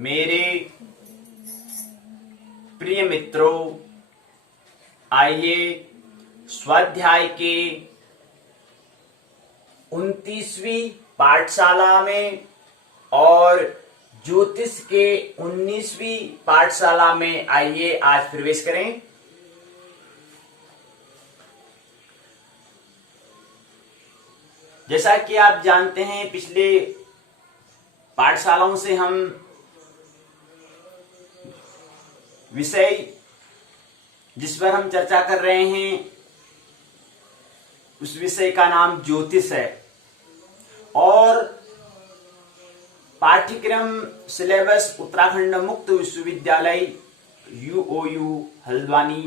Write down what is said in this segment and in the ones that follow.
मेरे प्रिय मित्रों, आइए स्वाध्याय के 29वीं पाठशाला में और ज्योतिष के 19वीं पाठशाला में आइए आज प्रवेश करें। जैसा कि आप जानते हैं, पिछले पाठशालाओं से हम विषय जिस पर हम चर्चा कर रहे हैं उस विषय का नाम ज्योतिष है और पाठ्यक्रम सिलेबस उत्तराखंड मुक्त विश्वविद्यालय यूओयू हल्द्वानी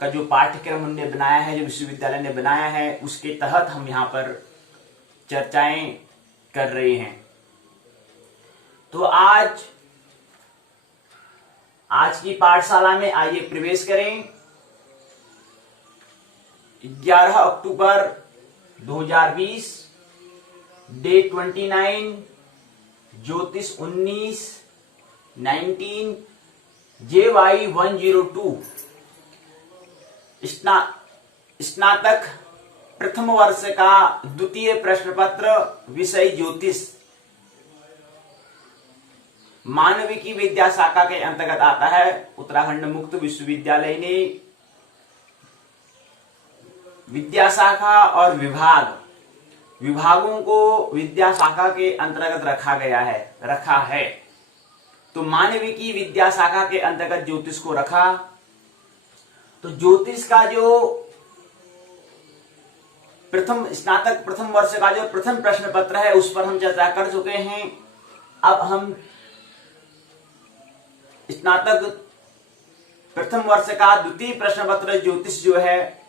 का जो पाठ्यक्रम उन्होंने बनाया है, जो विश्वविद्यालय ने बनाया है, उसके तहत हम यहाँ पर चर्चाएं कर रहे हैं। तो आज की पाठशाला में आइए प्रवेश करें। 11 अक्टूबर 2020, डे 29, ज्योतिष 19 JY 102 स्नातक प्रथम वर्ष का द्वितीय प्रश्न पत्र, विषय ज्योतिष, मानविकी विद्या शाखा के अंतर्गत आता है। उत्तराखंड मुक्त विश्वविद्यालय ने विद्या शाखा और विभागों को विद्या शाखा के अंतर्गत रखा है। तो मानविकी विद्या शाखा के अंतर्गत ज्योतिष को रखा। तो ज्योतिष का जो स्नातक प्रथम वर्ष का जो प्रथम प्रश्न पत्र है उस पर हम चर्चा कर चुके हैं। अब हम स्नातक प्रथम वर्ष का द्वितीय प्रश्न पत्र ज्योतिष जो है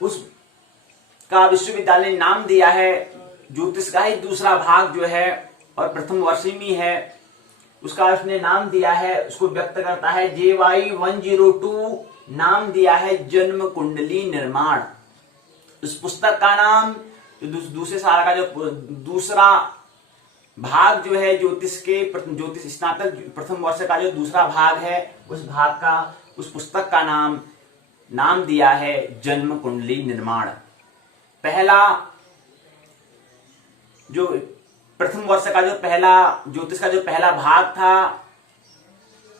उसका विश्वविद्यालय ने नाम दिया है। ज्योतिष का ही दूसरा भाग जो है और प्रथम वर्ष में है, उसका उसने नाम दिया है, उसको व्यक्त करता है JY 102, नाम दिया है जन्म कुंडली निर्माण। उस पुस्तक का नाम दूसरे साल का जो दूसरा भाग जो है ज्योतिष स्नातक प्रथम वर्ष का जो दूसरा भाग है उस पुस्तक का नाम दिया है जन्म कुंडली निर्माण। पहला जो प्रथम वर्ष का जो पहला ज्योतिष का जो पहला भाग था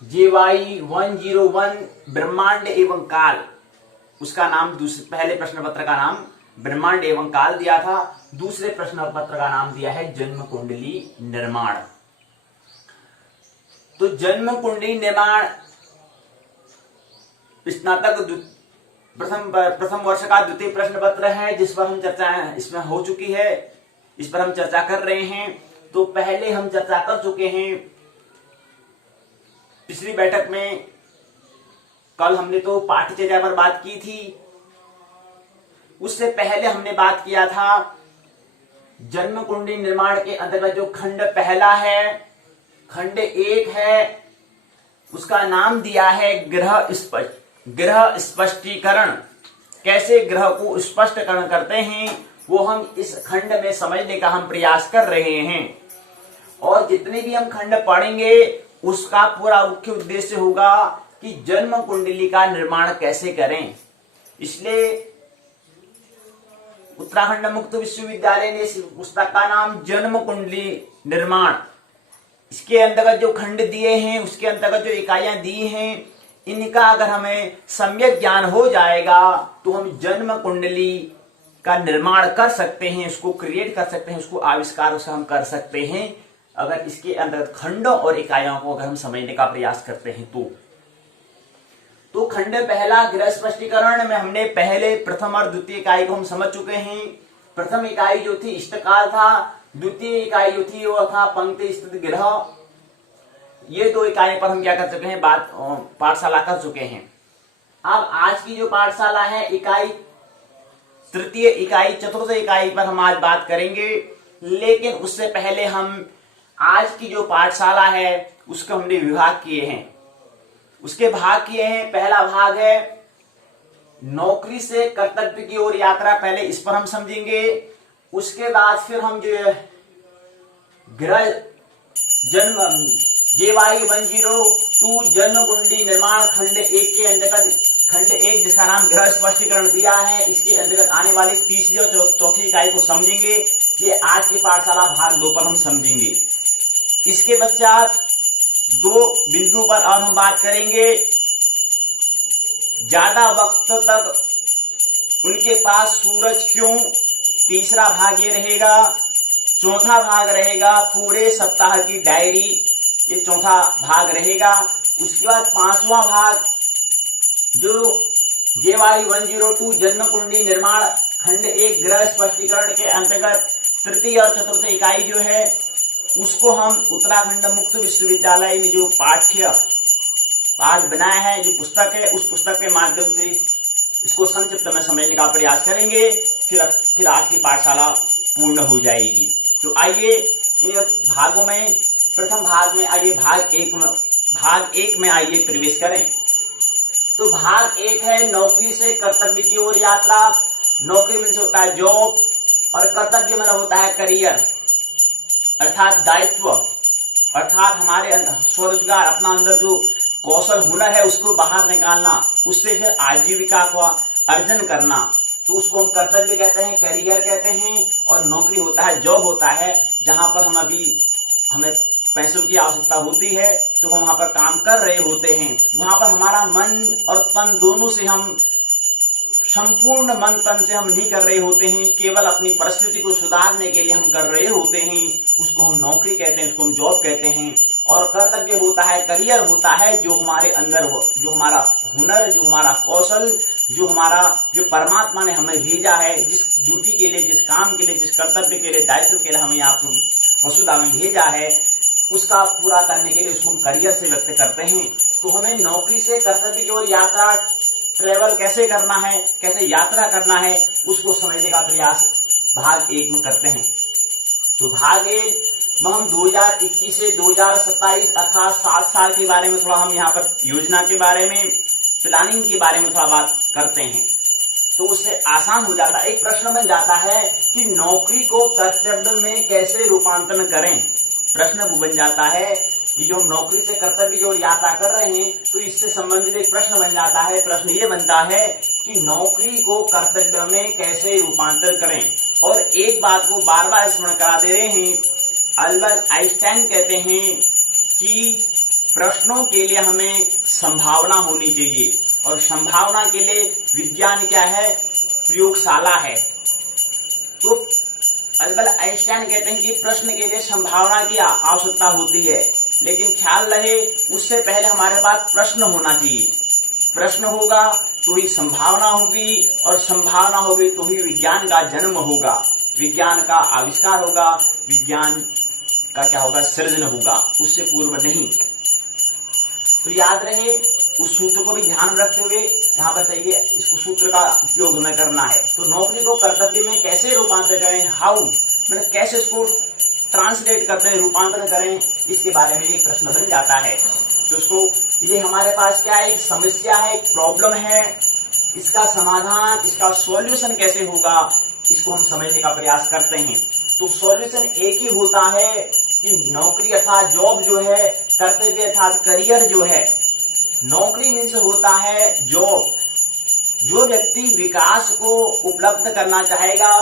JY 101 ब्रह्मांड एवं काल, उसका नाम पहले प्रश्न पत्र का नाम ब्रह्मांड एवं काल दिया था। दूसरे प्रश्न पत्र का नाम दिया है जन्म कुंडली निर्माण। तो जन्म कुंडली निर्माण स्नातक प्रथम वर्ष का द्वितीय प्रश्न पत्र है, जिस पर हम चर्चा इसमें हो चुकी है, इस पर हम चर्चा कर रहे हैं। तो पहले हम चर्चा कर चुके हैं पिछली बैठक में। कल हमने तो पाठ्यचर्या पर बात की थी, उससे पहले हमने बात किया था जन्म कुंडली निर्माण के अंतर्गत जो खंड पहला है, खंड 1 है, उसका नाम दिया है ग्रह स्पष्टीकरण। कैसे ग्रह को स्पष्टीकरण करते हैं वो हम इस खंड में समझने का हम प्रयास कर रहे हैं। और जितने भी हम खंड पढ़ेंगे उसका पूरा मुख्य उद्देश्य होगा कि जन्म कुंडली का निर्माण कैसे करें। इसलिए उत्तराखंड मुक्त विश्वविद्यालय ने इस पुस्तक का नाम जन्म कुंडली निर्माण, इसके अंतर्गत जो खंड दिए हैं, उसके अंतर्गत जो इकाइयां दी हैं, इनका अगर हमें सम्यक ज्ञान हो जाएगा तो हम जन्म कुंडली का निर्माण कर सकते हैं, उसको क्रिएट कर सकते हैं, उसको आविष्कार उसका हम कर सकते हैं, अगर इसके अंतर्गत खंडों और इकाइयों को अगर हम समझने का प्रयास करते हैं। तो खंड पहला ग्रह स्पष्टीकरण में हमने पहले प्रथम और द्वितीय इकाई को हम समझ चुके हैं। प्रथम इकाई जो थी इष्टकाल था, द्वितीय इकाई जो थी वो था पंक्ति स्थित ग्रह। ये दो इकाई पर हम क्या कर चुके हैं, पाठशाला कर चुके हैं। अब आज की जो पाठशाला है इकाई तृतीय इकाई चतुर्थ इकाई पर हम आज बात करेंगे। लेकिन उससे पहले हम आज की जो पाठशाला है उसको हमने विभाग किए हैं, उसके भाग किए हैं। पहला भाग है नौकरी से कर्तव्य की ओर यात्रा, पहले इस पर हम समझेंगे। उसके बाद फिर हम जो ग्रह जन्म JY 102 जन्म कुंडली निर्माण खंड 1 के अंतर्गत खंड 1 जिसका नाम ग्रह स्पष्टीकरण दिया है, इसके अंतर्गत आने वाली तीसरी और चौथी इकाई को समझेंगे। ये आज की पाठशाला भाग 2 पर हम समझेंगे। इसके पश्चात 2 बिंदुओं पर और हम बात करेंगे। ज्यादा वक्त तक उनके पास सूरज क्यों, तीसरा भाग ये रहेगा। चौथा भाग रहेगा पूरे सप्ताह की डायरी, ये चौथा भाग रहेगा। उसके बाद 5वां भाग जो JY 102 जन्म कुंडली निर्माण खंड 1 ग्रह स्पष्टीकरण के अंतर्गत तृतीय और चतुर्थ इकाई जो है उसको हम उत्तराखंड मुक्त विश्वविद्यालय में जो पाठ बनाया है, जो पुस्तक है, उस पुस्तक के माध्यम से इसको संक्षिप्त में समझने का प्रयास करेंगे। फिर आज की पाठशाला पूर्ण हो जाएगी। तो आइए इन भागों में, प्रथम भाग में आइए भाग एक में आइए प्रवेश करें। तो भाग 1 है नौकरी से कर्तव्य की ओर यात्रा। नौकरी में होता है जॉब और कर्तव्य में होता है करियर अर्थात दायित्व, अर्थात हमारे स्वरोजगार, अपना अंदर जो कौशल हुनर है उसको बाहर निकालना, उससे फिर आजीविका का अर्जन करना, तो उसको हम कर्तव्य कहते हैं, करियर कहते हैं। और नौकरी होता है, जॉब होता है, जहां पर हमें पैसों की आवश्यकता होती है तो हम वहां पर काम कर रहे होते हैं। वहां पर हमारा मन और तन दोनों से हम संपूर्ण मन तन से हम नहीं कर रहे होते हैं, केवल अपनी परिस्थिति को सुधारने के लिए हम कर रहे होते हैं। उसको हम नौकरी कहते हैं, उसको हम जॉब कहते हैं। और कर्तव्य होता है, करियर होता है, जो हमारे अंदर जो हमारा हुनर, जो हमारा कौशल, जो परमात्मा ने हमें भेजा है, जिस ड्यूटी के लिए, जिस काम के लिए, जिस कर्तव्य के लिए, दायित्व के लिए हमें यहाँ वसुधा में भेजा है, उसका पूरा करने के लिए उसको हम करियर से व्यक्त करते हैं। तो हमें नौकरी से कर्तव्य की ओर यात्रा, ट्रेवल कैसे करना है, कैसे यात्रा करना है, उसको समझने का प्रयास भाग 1 में करते हैं। तो भाग 1 में हम 2021 से 2027 अर्थात 7 साल के बारे में थोड़ा हम यहाँ पर योजना के बारे में, प्लानिंग के बारे में थोड़ा बात करते हैं। तो उससे आसान हो जाता है। एक प्रश्न बन जाता है कि नौकरी को कर्तव्य में कैसे रूपांतरण करें। प्रश्न वो बन जाता है कि जो हम नौकरी से कर्तव्य की ओर यात्रा कर रहे हैं, तो इससे संबंधित एक प्रश्न बन जाता है। प्रश्न ये बनता है कि नौकरी को कर्तव्य में कैसे रूपांतर करें। और एक बात को बार बार स्मरण करा दे रहे हैं, अल्बर्ट आइंस्टाइन कहते हैं कि प्रश्नों के लिए हमें संभावना होनी चाहिए, और संभावना के लिए विज्ञान क्या है, प्रयोगशाला है। तो अल्बर्ट आइंस्टाइन कहते हैं कि प्रश्न के लिए संभावना की आवश्यकता होती है, लेकिन ख्याल रहे उससे पहले हमारे पास प्रश्न होना चाहिए। प्रश्न होगा तो ही संभावना होगी, और संभावना होगी तो ही विज्ञान का जन्म होगा, विज्ञान का आविष्कार होगा, विज्ञान का क्या होगा, सृजन होगा, उससे पूर्व नहीं। तो याद रहे, उस सूत्र को भी ध्यान में रखते हुए यहाँ बताइए इसको सूत्र का उपयोग हमें करना है। तो नौकरी को कर्तव्य में कैसे रूपांतर करें, हाउ, मतलब कैसे इसको ट्रांसलेट करते हैं, रूपांतरण करें, इसके बारे में एक प्रश्न बन जाता है। तो उसको, ये हमारे पास क्या है, एक समस्या है, एक प्रॉब्लम है, इसका समाधान, इसका सॉल्यूशन कैसे होगा, इसको हम समझने का प्रयास करते हैं। तो सॉल्यूशन एक ही होता है कि नौकरी अर्थात जॉब जो है, कर्तव्य अर्थात करियर जो है। नौकरी मीन्स होता है जॉब। जो व्यक्ति विकास को उपलब्ध करना चाहेगा,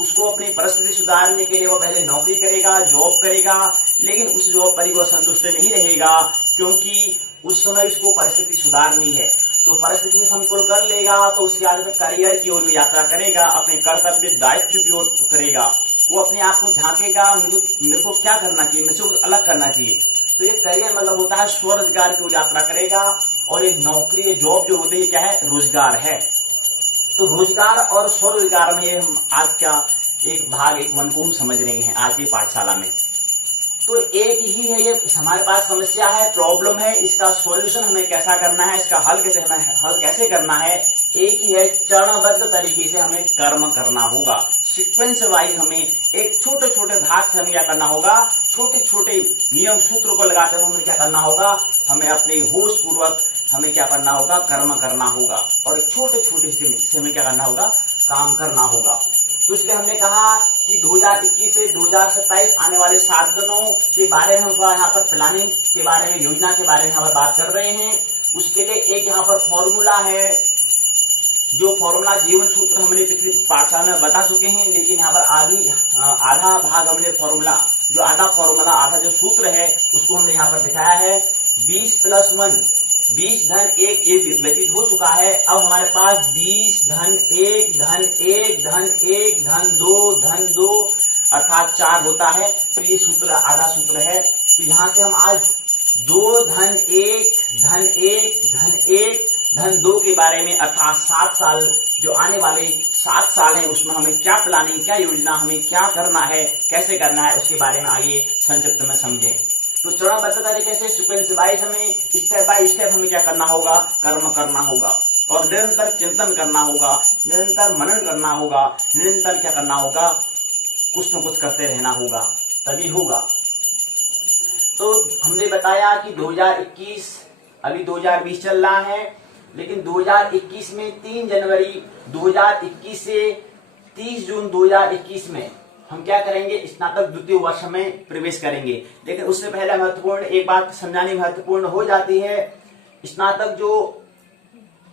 उसको अपनी परिस्थिति सुधारने के लिए वो पहले नौकरी करेगा, जॉब करेगा, लेकिन उस जॉब पर वो संतुष्ट नहीं रहेगा, क्योंकि उस समय उसको परिस्थिति सुधारनी है। तो परिस्थिति समतोल कर लेगा तो उसके बाद में करियर की ओर यात्रा करेगा, अपने कर्तव्य दायित्व की ओर करेगा। वो अपने आप को झांकेगा, मेरे को क्या करना चाहिए, मेरे से कुछ अलग करना चाहिए। तो ये करियर मतलब होता है स्वरोजगार की ओर यात्रा करेगा, और एक नौकरी, ये जॉब जो होती है, क्या है, रोजगार है। तो रोजगार और स्वरोजगार में ये हम आज का एक भाग 1 को हम समझ रहे हैं आज की पाठशाला में। तो एक ही है, ये हमारे पास समस्या है, प्रॉब्लम है, इसका सॉल्यूशन हमें कैसा करना है, इसका हल कैसे करना है, एक ही है, चरणबद्ध तरीके से हमें कर्म करना होगा। सीक्वेंस वाइज हमें एक छोटे छोटे भाग से हमें क्या करना होगा, छोटे छोटे नियम सूत्र को लगाते हुए हमें क्या करना होगा, हमें अपने होश पूर्वक हमें क्या करना होगा, कर्म करना होगा, और एक छोटे छोटे से हमें क्या करना होगा, काम करना होगा। तो इसलिए हमने कहा कि 2021 से 2027 आने वाले 7 दिनों के बारे में हम थोड़ा यहाँ पर प्लानिंग के बारे में, योजना के बारे में यहाँ पर बात कर रहे हैं। उसके लिए एक यहाँ पर फॉर्मूला है, जो फॉर्मूला जीवन सूत्र हमने पिछली पाठशाला में बता चुके हैं, लेकिन यहाँ पर आधा भाग हमने फॉर्मूला, जो आधा जो सूत्र है उसको हमने यहाँ पर दिखाया है। 20 + 1 20 धन 1 ये व्यतीत हो चुका है। अब हमारे पास 20 धन 1 धन 1 धन 1 धन 2 धन 2 अर्थात 4 होता है। तो ये सूत्र आधा सूत्र है। तो यहाँ से हम आज 2 धन 1 धन 1 धन 1 धन 2 के बारे में, अर्थात 7 साल जो आने वाले 7 साल हैं उसमें हमें क्या प्लानिंग, क्या योजना, हमें क्या करना है, कैसे करना है, उसके बारे में आइए संक्षिप्त में समझें। तो चरणबद्ध तरीके से सीक्वेंस वाइज हमें स्टेप बाय स्टेप हमें क्या करना होगा, कर्म करना होगा और निरंतर चिंतन करना होगा, निरंतर मनन करना होगा, निरंतर क्या करना होगा, कुछ न कुछ करते रहना होगा, तभी होगा। तो हमने बताया कि 2021 अभी 2020 चल रहा है, लेकिन 2021 में 3 जनवरी 2021 से 30 जून 2021 में हम क्या करेंगे, स्नातक द्वितीय वर्ष में प्रवेश करेंगे। लेकिन उससे पहले महत्वपूर्ण एक बात समझानी महत्वपूर्ण हो जाती है। स्नातक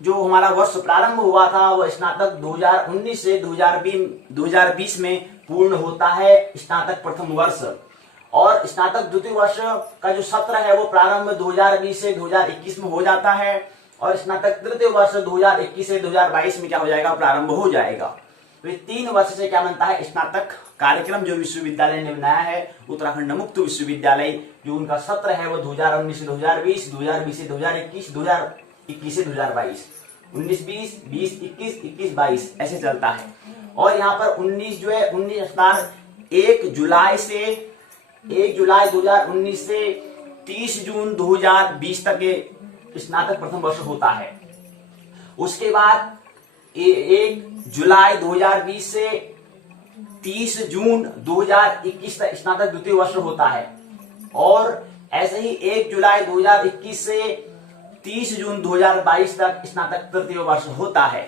जो हमारा वर्ष प्रारंभ हुआ था वह स्नातक 2019 से 2020 में पूर्ण होता है, स्नातक प्रथम वर्ष। और स्नातक द्वितीय वर्ष का जो सत्र है वो प्रारंभ 2020 से 2021 में हो जाता है और स्नातक तृतीय वर्ष 2021 से 2022 में क्या हो जाएगा, प्रारंभ हो जाएगा। तो ये 3 वर्ष से क्या बनता है, स्नातक कार्यक्रम जो विश्वविद्यालय ने बनाया है, उत्तराखंड मुक्त विश्वविद्यालय, जो उनका सत्र है वो 2019 से 2020, 2020 से 2021, 2021 से 2022, 19-20, 20-21, 21-22 ऐसे चलता है। और यहाँ पर 19 जो है 1 जुलाई 2019 से 30 जून 2020 तक के स्नातक प्रथम वर्ष होता है। उसके बाद 1 जुलाई 2020 से 30 जून 2021 तक स्नातक द्वितीय वर्ष होता है और ऐसे ही 1 जुलाई 2021 से 30 जून 2022 तक स्नातक तृतीय वर्ष होता है।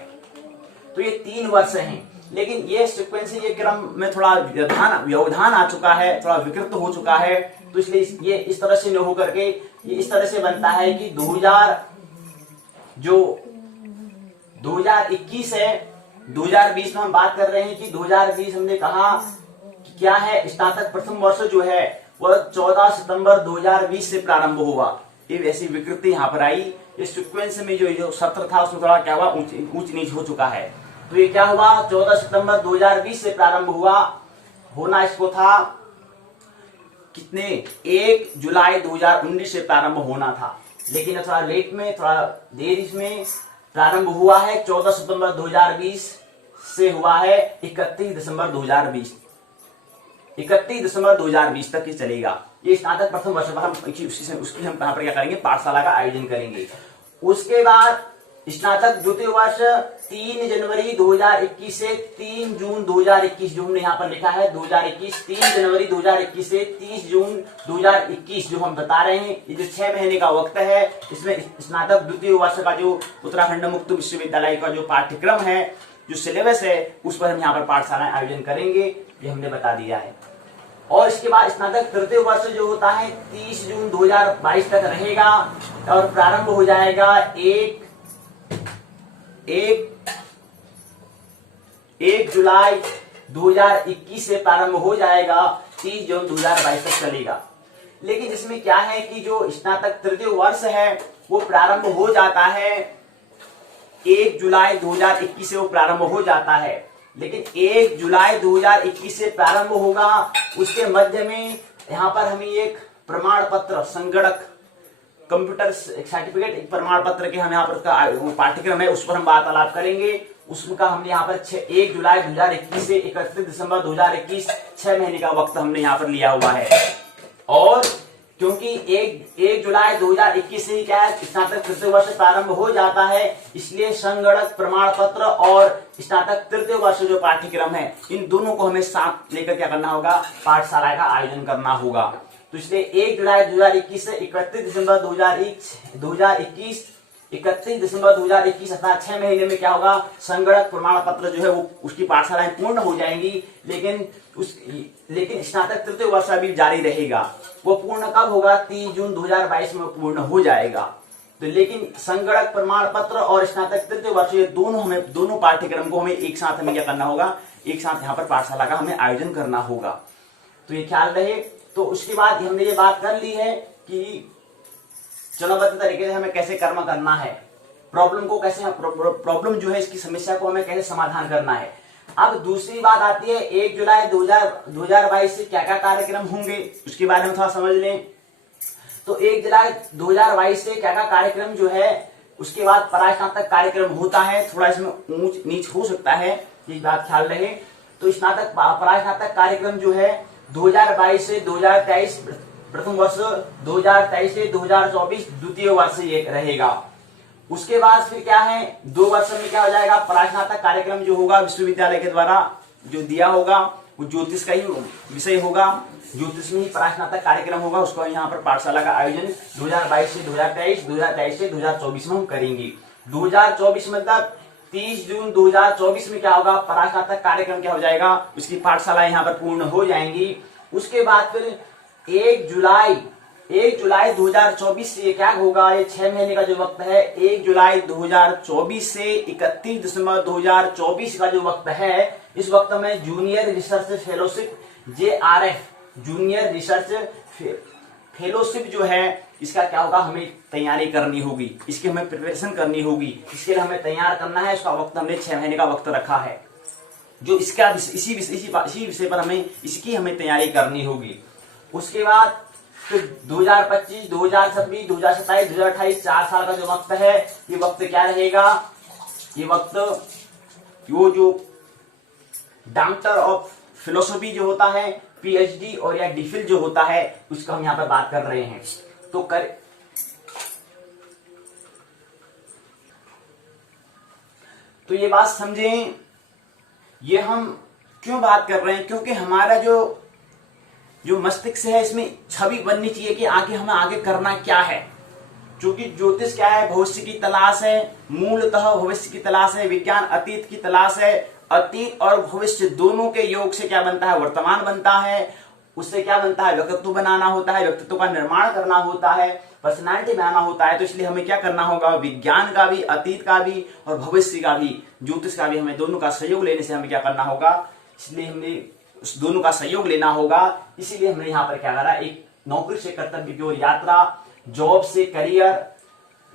तो ये 3 वर्ष हैं, लेकिन ये सीक्वेंस, ये क्रम में थोड़ा व्यवधान आ चुका है, थोड़ा विकृत हो चुका है। तो इसलिए ये इस तरह से न होकर के ये इस तरह से बनता है कि 2021 है, 2020 में हम बात कर रहे हैं कि 2020 हमने कहा कि क्या है, स्नातक प्रथम वर्ष जो है वह 14 सितंबर 2020 से प्रारंभ हुआ। ये वैसी विकृति यहाँ पर आई। इस सीक्वेंस में जो सत्र था उसमें थोड़ा क्या हुआ, ऊंच नीच हो चुका है। तो ये क्या हुआ, 14 सितंबर 2020 से प्रारंभ हुआ, होना इसको था कितने, 1 जुलाई 2019 से प्रारंभ होना था, लेकिन थोड़ा लेट में, थोड़ा देर इसमें प्रारंभ हुआ है। 14 सितंबर 2020 से हुआ है 31 दिसंबर 2020, 31 दिसंबर 2020 तक ये चलेगा। ये स्नातक प्रथम वर्ष पर हम उसकी हम कहां पर क्या करेंगे, पाठशाला का आयोजन करेंगे। उसके बाद स्नातक द्वितीय वर्ष 3 जनवरी 2021 से 3 जून 2021, जो हमने यहाँ पर लिखा है 2021, 3 जनवरी 2021 से 30 जून 2021 जो हम बता रहे हैं, ये जो 6 महीने का वक्त है, इसमें स्नातक द्वितीय वर्ष का जो उत्तराखंड मुक्त विश्वविद्यालय का जो पाठ्यक्रम है, जो सिलेबस है, उस पर हम यहाँ पर पाठशाला आयोजन करेंगे, ये हमने बता दिया है। और इसके बाद स्नातक तृतीय वर्ष जो होता है 30 जून 2022 तक रहेगा और प्रारंभ हो जाएगा 1 जुलाई 2021 से प्रारंभ हो जाएगा, 30 जून 2022 तक चलेगा। लेकिन इसमें क्या है कि जो स्नातक तृतीय वर्ष है वो प्रारंभ हो जाता है 1 जुलाई 2021 से वो प्रारंभ हो जाता है, लेकिन 1 जुलाई 2021 से प्रारंभ होगा, उसके मध्य में यहाँ पर हमें एक प्रमाण पत्र, संगणक कंप्यूटर सर्टिफिकेट, एक प्रमाण पत्र के हम यहाँ पर पाठ्यक्रम है उस पर हम वार्तालाप करेंगे। उसका हमने यहाँ पर 1 जुलाई 2021 से 31 दिसंबर 2021 6 महीने का वक्त हमने यहाँ पर लिया हुआ है। और क्योंकि 1 जुलाई 2021 से ही क्या है, स्नातक तृतीय वर्ष प्रारंभ हो जाता है, इसलिए संगणक प्रमाण पत्र और स्नातक तृतीय वर्ष जो पाठ्यक्रम है, इन दोनों को हमें साथ लेकर क्या करना होगा, पाठशाला का आयोजन करना होगा। तो इसलिए 1 जुलाई 2021 से 31 दिसंबर 2021 31 दिसंबर 2021 अर्थात 6 महीने में क्या होगा, संगणक प्रमाण पत्र जो है वो उसकी पाठशालाएं पूर्ण हो जाएंगी। लेकिन स्नातक तृतीय वर्ष अभी जारी रहेगा। वो पूर्ण कब होगा, 30 जून 2022 में पूर्ण हो जाएगा। तो लेकिन संगणक प्रमाण पत्र और स्नातक तृतीय वर्ष ये दोनों पाठ्यक्रम को हमें एक साथ हमें क्या करना होगा, एक साथ यहाँ पर पाठशाला का हमें आयोजन करना होगा। तो ये ख्याल रहे। तो उसके बाद हमने ये बात कर ली है कि चरणबद्ध तरीके से हमें कैसे कर्म करना है, प्रॉब्लम जो है इसकी समस्या को हमें कैसे समाधान करना है। अब दूसरी बात आती है 1 जुलाई 2022 से क्या क्या कार्यक्रम होंगे, उसके बारे में थोड़ा समझ लें। तो 1 जुलाई 2022 से क्या क्या कार्यक्रम जो है, उसके बाद परास्नातक कार्यक्रम होता है, थोड़ा इसमें ऊंच नीच हो सकता है, ये बात ख्याल रहे। तो स्नातक परास्नातक कार्यक्रम जो है 2022 से 2023 प्रथम वर्ष, 2023 से 2024 द्वितीय वर्ष ये रहेगा। उसके बाद फिर क्या है, 2 वर्ष में क्या हो जाएगा, परास्नातक कार्यक्रम जो होगा विश्वविद्यालय के द्वारा जो दिया होगा वो ज्योतिष का ही विषय होगा, ज्योतिष में ही परास्नातक कार्यक्रम होगा। उसको यहाँ पर पाठशाला का आयोजन 2022 से 2023, 2023 से 2024 में हम करेंगे। 2024 मतलब 30 जून 2024 में क्या होगा, परास्नातक कार्यक्रम क्या हो जाएगा, उसकी पाठशाला यहाँ पर पूर्ण हो जाएंगी। उसके बाद फिर 1 जुलाई 2024 से क्या होगा, ये 6 महीने का जो वक्त है, 1 जुलाई 2024 से 31 दिसंबर 2024 का जो वक्त है, इस वक्त में junior research fellowship JRF junior research fellowship जो है इसका क्या होगा, हमें तैयारी करनी होगी, इसकी हमें प्रिपरेशन करनी होगी। इसके लिए हमें तैयार करना है, इसका वक्त हमने 6 महीने का वक्त रखा है, जो इसका इसी विषय पर हमें तैयारी करनी होगी। उसके बाद फिर 2025, 2026, 2027, 2028 4 साल का जो वक्त है, ये वक्त क्या रहेगा, ये वक्त वो जो डॉक्टर ऑफ फिलोसफी जो होता है, PhD और या DPhil जो होता है, उसका हम यहाँ पर बात कर रहे हैं। तो ये बात समझें, ये हम क्यों बात कर रहे हैं, क्योंकि हमारा जो मस्तिष्क है इसमें छवि बननी चाहिए कि हमें आगे करना क्या है। क्योंकि ज्योतिष क्या है, भविष्य की तलाश है, मूलतः भविष्य की तलाश है, विज्ञान अतीत की तलाश है। अतीत और भविष्य दोनों के योग से क्या बनता है, वर्तमान बनता है। उससे क्या बनता है, व्यक्तित्व बनाना होता है, व्यक्तित्व का निर्माण करना होता है, पर्सनालिटी बनाना होता है। तो इसलिए हमें क्या करना होगा, विज्ञान का भी, अतीत का भी और भविष्य का भी, ज्योतिष का भी, हमें दोनों का सहयोग लेने से हमें क्या करना होगा, इसलिए हमें उस दोनों का सहयोग लेना होगा। इसीलिए हमने यहाँ पर क्या करा, एक नौकरी से कर्तव्य की ओर यात्रा, जॉब से करियर,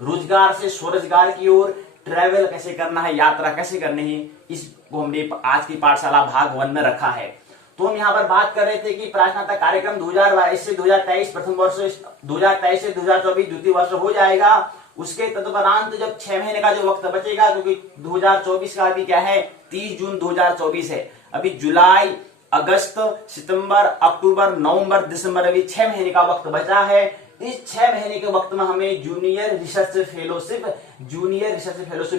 रोजगार से स्वरोजगार की ओर, ट्रैवल कैसे करना है, यात्रा कैसे करनी है, इसको हमने आज की पाठशाला भाग 1 में रखा है। तो हम यहाँ पर बात कर रहे थे कि परास्नातक कार्यक्रम 2022 से 2023 प्रथम वर्ष, 2023 से 2024 द्वितीय वर्ष हो जाएगा। उसके तदुपरांत जब 6 महीने का जो वक्त बचेगा, क्योंकि 2024 का अभी क्या है, 30 जून 2024 है, अभी जुलाई, अगस्त, सितंबर, अक्टूबर, नवंबर, दिसंबर, अभी 6 महीने का वक्त बचा है। इस 6 महीने के वक्त में हमें जूनियर रिसर्च फेलोशिप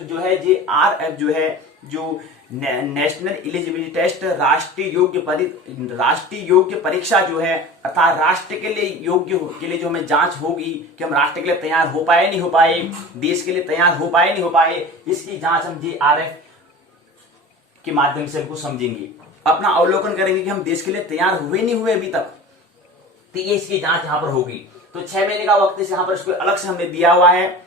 जो है JRF जो है, जो नेशनल एलिजिबिलिटी टेस्ट, राष्ट्रीय योग्य परीक्षा जो है, अर्थात राष्ट्र के लिए योग्य के लिए जो हमें जांच होगी कि हम राष्ट्र के लिए तैयार हो पाए नहीं हो पाए, देश के लिए तैयार हो पाए नहीं हो पाए, इसकी जांच हम JRF के माध्यम से हमको समझेंगे, अपना अवलोकन करेंगे कि हम देश के लिए तैयार हुए नहीं हुए अभी तक। तो ये इसकी जांच यहाँ पर होगी। तो 6 महीने का वक्त यहाँ पर इसको अलग से हमने दिया हुआ है।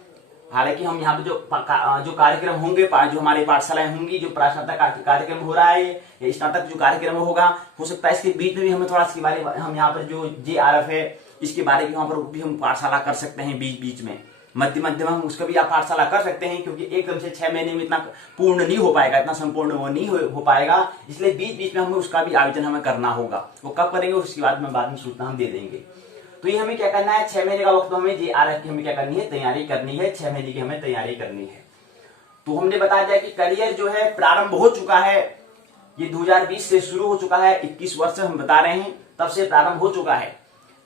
हालांकि हम यहाँ पे जो कार्यक्रम होंगे, जो हमारी पाठशालाएं होंगी, जो परास्नातक कार्यक्रम हो रहा है, या स्नातक जो कार्यक्रम होगा, हो सकता है इसके बीच में भी हमें थोड़ा इसके बारे में, हम यहाँ पर जो JRF है इसके बारे में वहां पर भी हम पाठशाला कर सकते हैं, बीच में मध्य में हम उसका भी आप पाठशाला कर सकते हैं। क्योंकि एकदम से 6 महीने में इतना पूर्ण नहीं हो पाएगा, इतना संपूर्ण वो नहीं हो पाएगा, इसलिए बीच में हमें उसका भी आयोजन हमें करना होगा। वो कब करेंगे उसके बाद में सूचना हम दे देंगे। तो ये हमें क्या करना है, 6 महीने का वक्त हमें JRF की हमें क्या करनी है, तैयारी करनी है, 6 महीने की हमें तैयारी करनी है। तो हमने बताया जाए कि करियर जो है प्रारंभ हो चुका है, ये 2020 से शुरू हो चुका है, 21 वर्ष हम बता रहे हैं तब से प्रारंभ हो चुका है।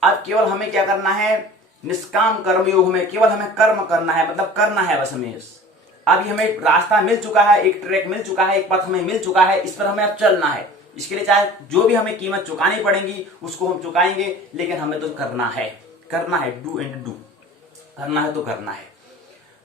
अब केवल हमें क्या करना है, निष्काम कर्मयोग में केवल हमें कर्म करना है, मतलब करना है बस हमें। अब हमें रास्ता मिल चुका है, एक ट्रैक मिल चुका है, एक पथ हमें मिल चुका है, इस पर हमें अब चलना है। इसके लिए चाहे जो भी हमें कीमत चुकानी पड़ेगी उसको हम चुकाएंगे, लेकिन हमें तो करना है, डू एंड डू, करना है तो करना है।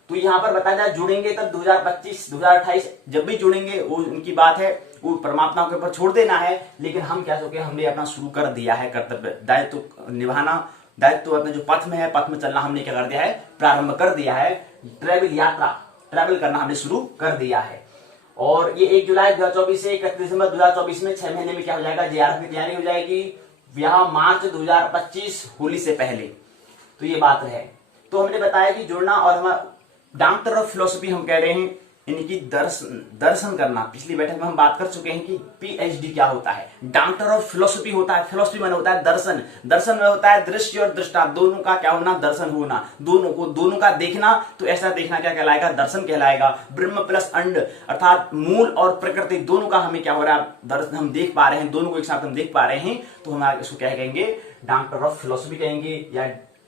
तो यहाँ पर बताया जाए जुड़ेंगे तब 2025 2028 जब भी जुड़ेंगे वो उनकी बात है, वो परमात्मा के ऊपर छोड़ देना है। लेकिन हम क्या सोचे, हमने अपना शुरू कर दिया है कर्तव्य दायित्व निभाना, दायित्व अपने जो पथ में है, पथ में चलना हमने क्या कर दिया है, प्रारंभ कर दिया है। ट्रैवल करना हमने शुरू कर दिया है। और ये 1 जुलाई 2024 से 31 दिसंबर 2024 में 6 महीने में क्या हो जाएगा, जेआरएफ की तैयारी हो जाएगी। यहाँ मार्च 2025 होली से पहले, तो ये बात है। तो हमने बताया कि जुड़ना, और हम डॉक्टर ऑफ फिलोसफी हम कह रहे हैं, इनकी दर्शन करना। पिछली बैठक में हम बात कर चुके हैं कि पीएचडी क्या होता है। डॉक्टर ऑफ फिलोसफी होता है, फिलोसफी में होता है दर्शन, दर्शन में होता है दृश्य और दृष्टा, दोनों का क्या होना, दर्शन होना, दोनों का देखना। तो ऐसा देखना क्या कहलाएगा, दर्शन कहलाएगा। ब्रह्म प्लस अंड अर्थात मूल और प्रकृति, दोनों का हमें क्या हो रहा है, दर्शन हम देख पा रहे हैं, दोनों को एक साथ हम देख पा रहे हैं। तो हम इसको क्या कहेंगे, डॉक्टर ऑफ फिलोसफी कहेंगे, या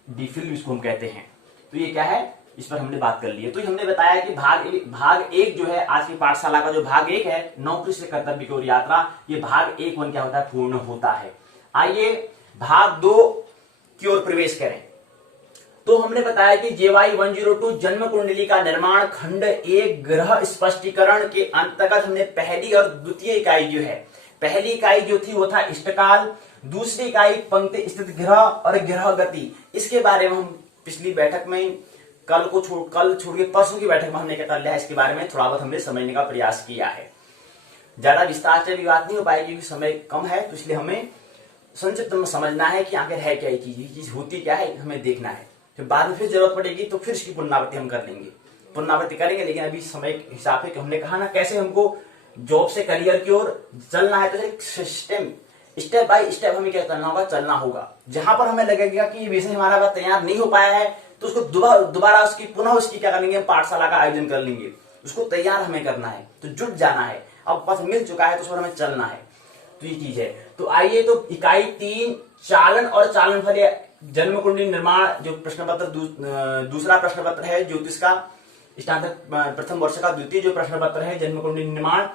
डीफिल इसको हम कहते हैं। तो ये क्या है, इस पर हमने बात कर ली है। तो हमने बताया कि भाग एक जो है आज की पाठशाला का, जो भाग 1 है, नौकरी से कर्तव्य की ओर यात्रा, ये भाग 1 क्या होता है, पूर्ण होता है। आइए भाग 2 की ओर प्रवेश करें। तो हमने बताया कि JY 102 जन्म कुंडली का निर्माण खंड 1 ग्रह स्पष्टीकरण के अंतर्गत हमने पहली और द्वितीय इकाई जो है, पहली इकाई जो थी वो था इष्टकाल, दूसरी इकाई पंक्ति स्थित ग्रह और ग्रह गति। इसके बारे में हम पिछली बैठक में कल छोड़ के परसों की बैठक में हमने क्या कर लिया है, इसके बारे में थोड़ा बहुत हमने समझने का प्रयास किया है। ज्यादा विस्तार से भी बात नहीं हो पाएगी क्योंकि समय कम है, तो इसलिए हमें संक्षिप्त में समझना है कि आखिर है क्या ये चीज होती क्या है, हमें देखना है। फिर बाद में फिर जरूरत पड़ेगी तो फिर इसकी पुनरावृत्ति हम कर लेंगे, पुनरावृत्ति करेंगे। लेकिन अभी समय के हिसाब से हमने कहा ना, कैसे हमको जॉब से करियर की ओर चलना है, तो एक सिस्टम स्टेप बाय स्टेप हमें क्या करना होगा, चलना होगा। जहां पर हमें लगेगा कि ये विषय हमारा तैयार नहीं हो पाया है, तो उसको दोबारा पुनः उसकी क्या करेंगे, पाठशाला का आयोजन कर लेंगे। उसको तैयार हमें करना है, तो जुट जाना है। अब पथ मिल चुका है तो उस पर हमें चलना है, तो ये चीज है। तो आइए, तो इकाई 3 चालन और चालन फल जन्म कुंडली निर्माण, जो प्रश्न पत्र दूसरा प्रश्न पत्र है ज्योतिष का, स्नातक प्रथम वर्ष का द्वितीय जो प्रश्न पत्र है जन्म कुंडली निर्माण,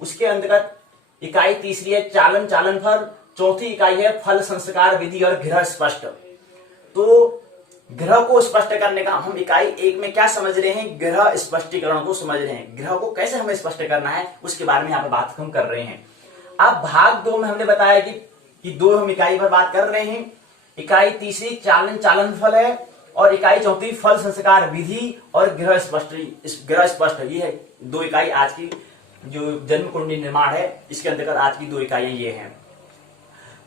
उसके अंतर्गत इकाई तीसरी है चालन फल, चौथी इकाई है फल संस्कार विधि और ग्रह स्पष्ट। तो ग्रह को स्पष्ट करने का हम इकाई 1 में क्या समझ रहे हैं, ग्रह स्पष्टीकरण को समझ रहे हैं। ग्रह को कैसे हमें स्पष्ट करना है उसके बारे में यहाँ पर बात हम कर रहे हैं। अब भाग 2 में हमने बताया कि 2 हम इकाई पर बात कर रहे हैं। इकाई तीसरी चालन फल है और इकाई चौथी फल संस्कार विधि और ग्रह स्पष्ट। ये है 2 इकाई आज की जो जन्म कुंडली निर्माण है, इसके अंतर्गत आज की 2 इकाइयां ये हैं।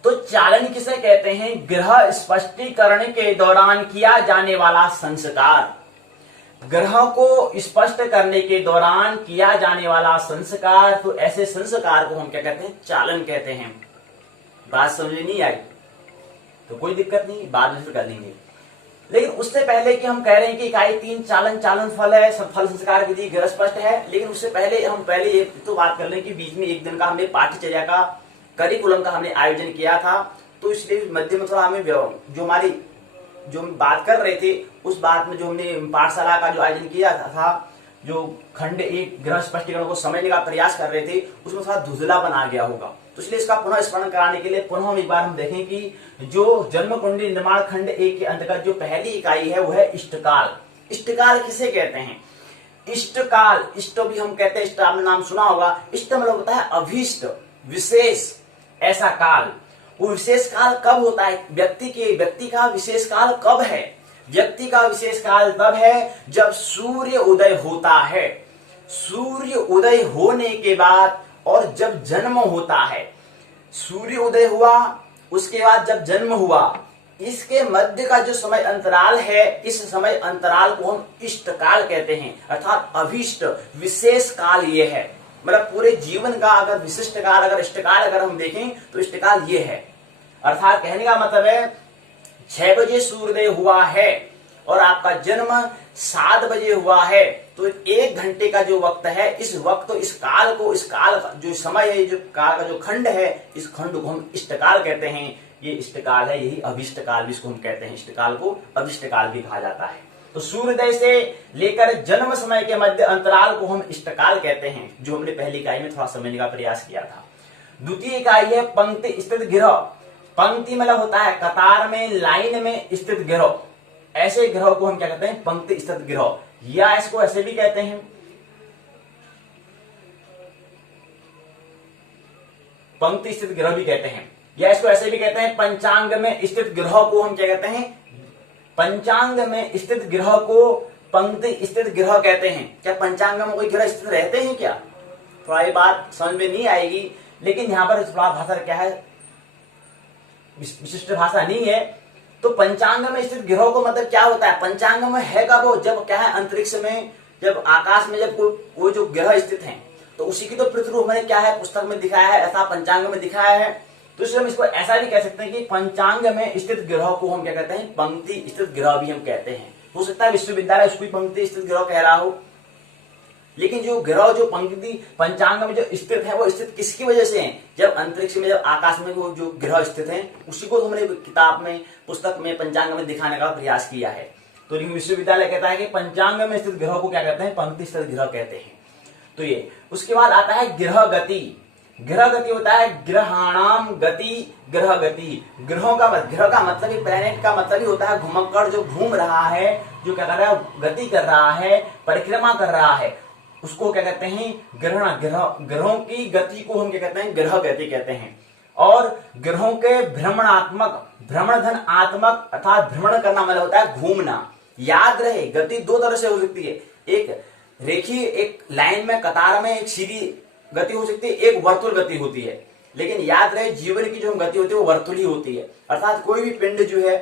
तो चालन किसे कहते हैं, ग्रह स्पष्टीकरण के दौरान किया जाने वाला संस्कार। ग्रह को स्पष्ट करने के दौरान किया जाने वाला संस्कार, तो ऐसे संस्कार को हम क्या कहते हैं, चालन कहते हैं। बात समझ नहीं आई तो कोई दिक्कत नहीं, बाद में फिर कर लेंगे। लेकिन उससे पहले कि हम कह रहे हैं कि इकाई 3 चालन फल है, फल संस्कार विधि ग्रह स्पष्ट है, लेकिन उससे पहले हम ये तो बात कर लें कि बीच में 1 दिन का हमने पाठ्यचर्या का करिकुलम का हमने आयोजन किया था। तो इसलिए मध्य में थोड़ा हमें जो हम बात कर रहे थे उस बात में, जो हमने पाठशाला का जो आयोजन किया था, जो खंड 1 ग्रह स्पष्टीकरण को समझने का प्रयास कर रहे थे, उसमें थोड़ा धुंधला बना गया होगा। तो इसलिए इसका पुनः स्मरण कराने के लिए पुनः हम एक बार हम देखें कि जो जन्म कुंडली निर्माण खंड 1 के अंतर्गत जो पहली इकाई है वो है इष्टकाल। इष्टकाल किसे कहते हैं, इष्टकाल, इष्ट भी हम कहते हैं, इष्ट आपने नाम सुना होगा। इष्ट मतलब होता है अभीष्ट, विशेष ऐसा काल। वो विशेष काल कब होता है, व्यक्ति का विशेष काल कब है, व्यक्ति का विशेष काल तब है जब सूर्य उदय होता है। सूर्य उदय होने के बाद और जब जन्म होता है, सूर्य उदय हुआ उसके बाद जब जन्म हुआ, इसके मध्य का जो समय अंतराल है, इस समय अंतराल को हम इष्टकाल कहते हैं, अर्थात अभीष्ट विशेष काल ये है। मतलब पूरे जीवन का अगर विशिष्ट काल, अगर इष्टकाल अगर हम देखें तो इष्टकाल ये है। अर्थात कहने का मतलब है 6 बजे सूर्योदय हुआ है और आपका जन्म 7 बजे हुआ है, तो 1 घंटे का जो वक्त है, इस वक्त तो इस काल का जो समय है, जो काल का जो खंड है, इस खंड को हम इष्टकाल कहते हैं। ये इष्टकाल है, यही अभिष्ट काल भी इसको हम कहते हैं। इष्टकाल को अभिष्ट काल भी कहा जाता है। तो सूर्योदय से लेकर जन्म समय के मध्य अंतराल को हम इष्टकाल कहते हैं, जो हमने पहली इकाई में थोड़ा समझने का प्रयास किया था। द्वितीय इकाई है पंक्ति स्थित ग्रह। पंक्ति मतलब होता है कतार में, लाइन में स्थित ग्रह। ऐसे ग्रह को हम क्या कहते हैं, पंक्ति स्थित ग्रह। या इसको ऐसे भी कहते हैं, पंक्ति स्थित ग्रह भी कहते हैं, या इसको ऐसे भी कहते हैं, पंचांग में स्थित ग्रह को हम क्या कहते हैं, पंचांग में स्थित ग्रह को पंक्ति स्थित ग्रह कहते हैं। क्या पंचांग में कोई ग्रह स्थित रहते हैं क्या? थोड़ा ये बात समझ में नहीं आएगी, लेकिन यहां पर थोड़ा भाषा क्या है, विशिष्ट भाषा नहीं है। तो पंचांग में स्थित ग्रह को मतलब क्या होता है? पंचांग में है कब वो, जब क्या है, अंतरिक्ष में, जब आकाश में जब कोई जो ग्रह स्थित है, तो उसी की तो प्रतिरूप हमने क्या है, पुस्तक में दिखाया है, ऐसा पंचांग में दिखाया है। तो इसलिए हम इसको ऐसा भी कह सकते हैं कि पंचांग में स्थित ग्रह को हम क्या कहते हैं, पंक्ति स्थित ग्रह भी हम कहते हैं। हो सकता है विश्वविद्यालय उसको पंक्ति स्थित ग्रह कह रहा हो, लेकिन जो ग्रह जो पंक्ति पंचांग में जो स्थित है वो स्थित किसकी वजह से है? जब अंतरिक्ष में, जब आकाश में वो जो ग्रह स्थित है, उसी को हमने किताब में, पुस्तक में, पंचांग में दिखाने का प्रयास किया है। तो लेकिन विश्वविद्यालय कहता है कि पंचांग में स्थित ग्रह को क्या कहते हैं, पंक्ति स्थित ग्रह कहते हैं। तो ये उसके बाद आता है ग्रह गति। ग्रह गति होता है ग्रहाणाम गति, ग्रह गति। ग्रह का मतलब, प्लैनेट का मतलब ही होता है घुमक्कड़, जो घूम रहा है, जो क्या कर रहा है, गति कर रहा है, परिक्रमा कर रहा है, उसको क्या कहते हैं, ग्रहों की गति को हम क्या कहते हैं, ग्रह गति कहते हैं। और ग्रहों के भ्रमणात्मक, भ्रमण धन आत्मक अर्थात भ्रमण करना मतलब होता है घूमना। याद रहे, गति दो तरह से हो सकती है, एक रेखीय, एक लाइन में, कतार में एक सीधी गति हो सकती है, एक वर्तुल गति होती है। लेकिन याद रहे, जीवन की जो गति होती है वो वर्तुल ही होती है। अर्थात कोई भी पिंड जो है,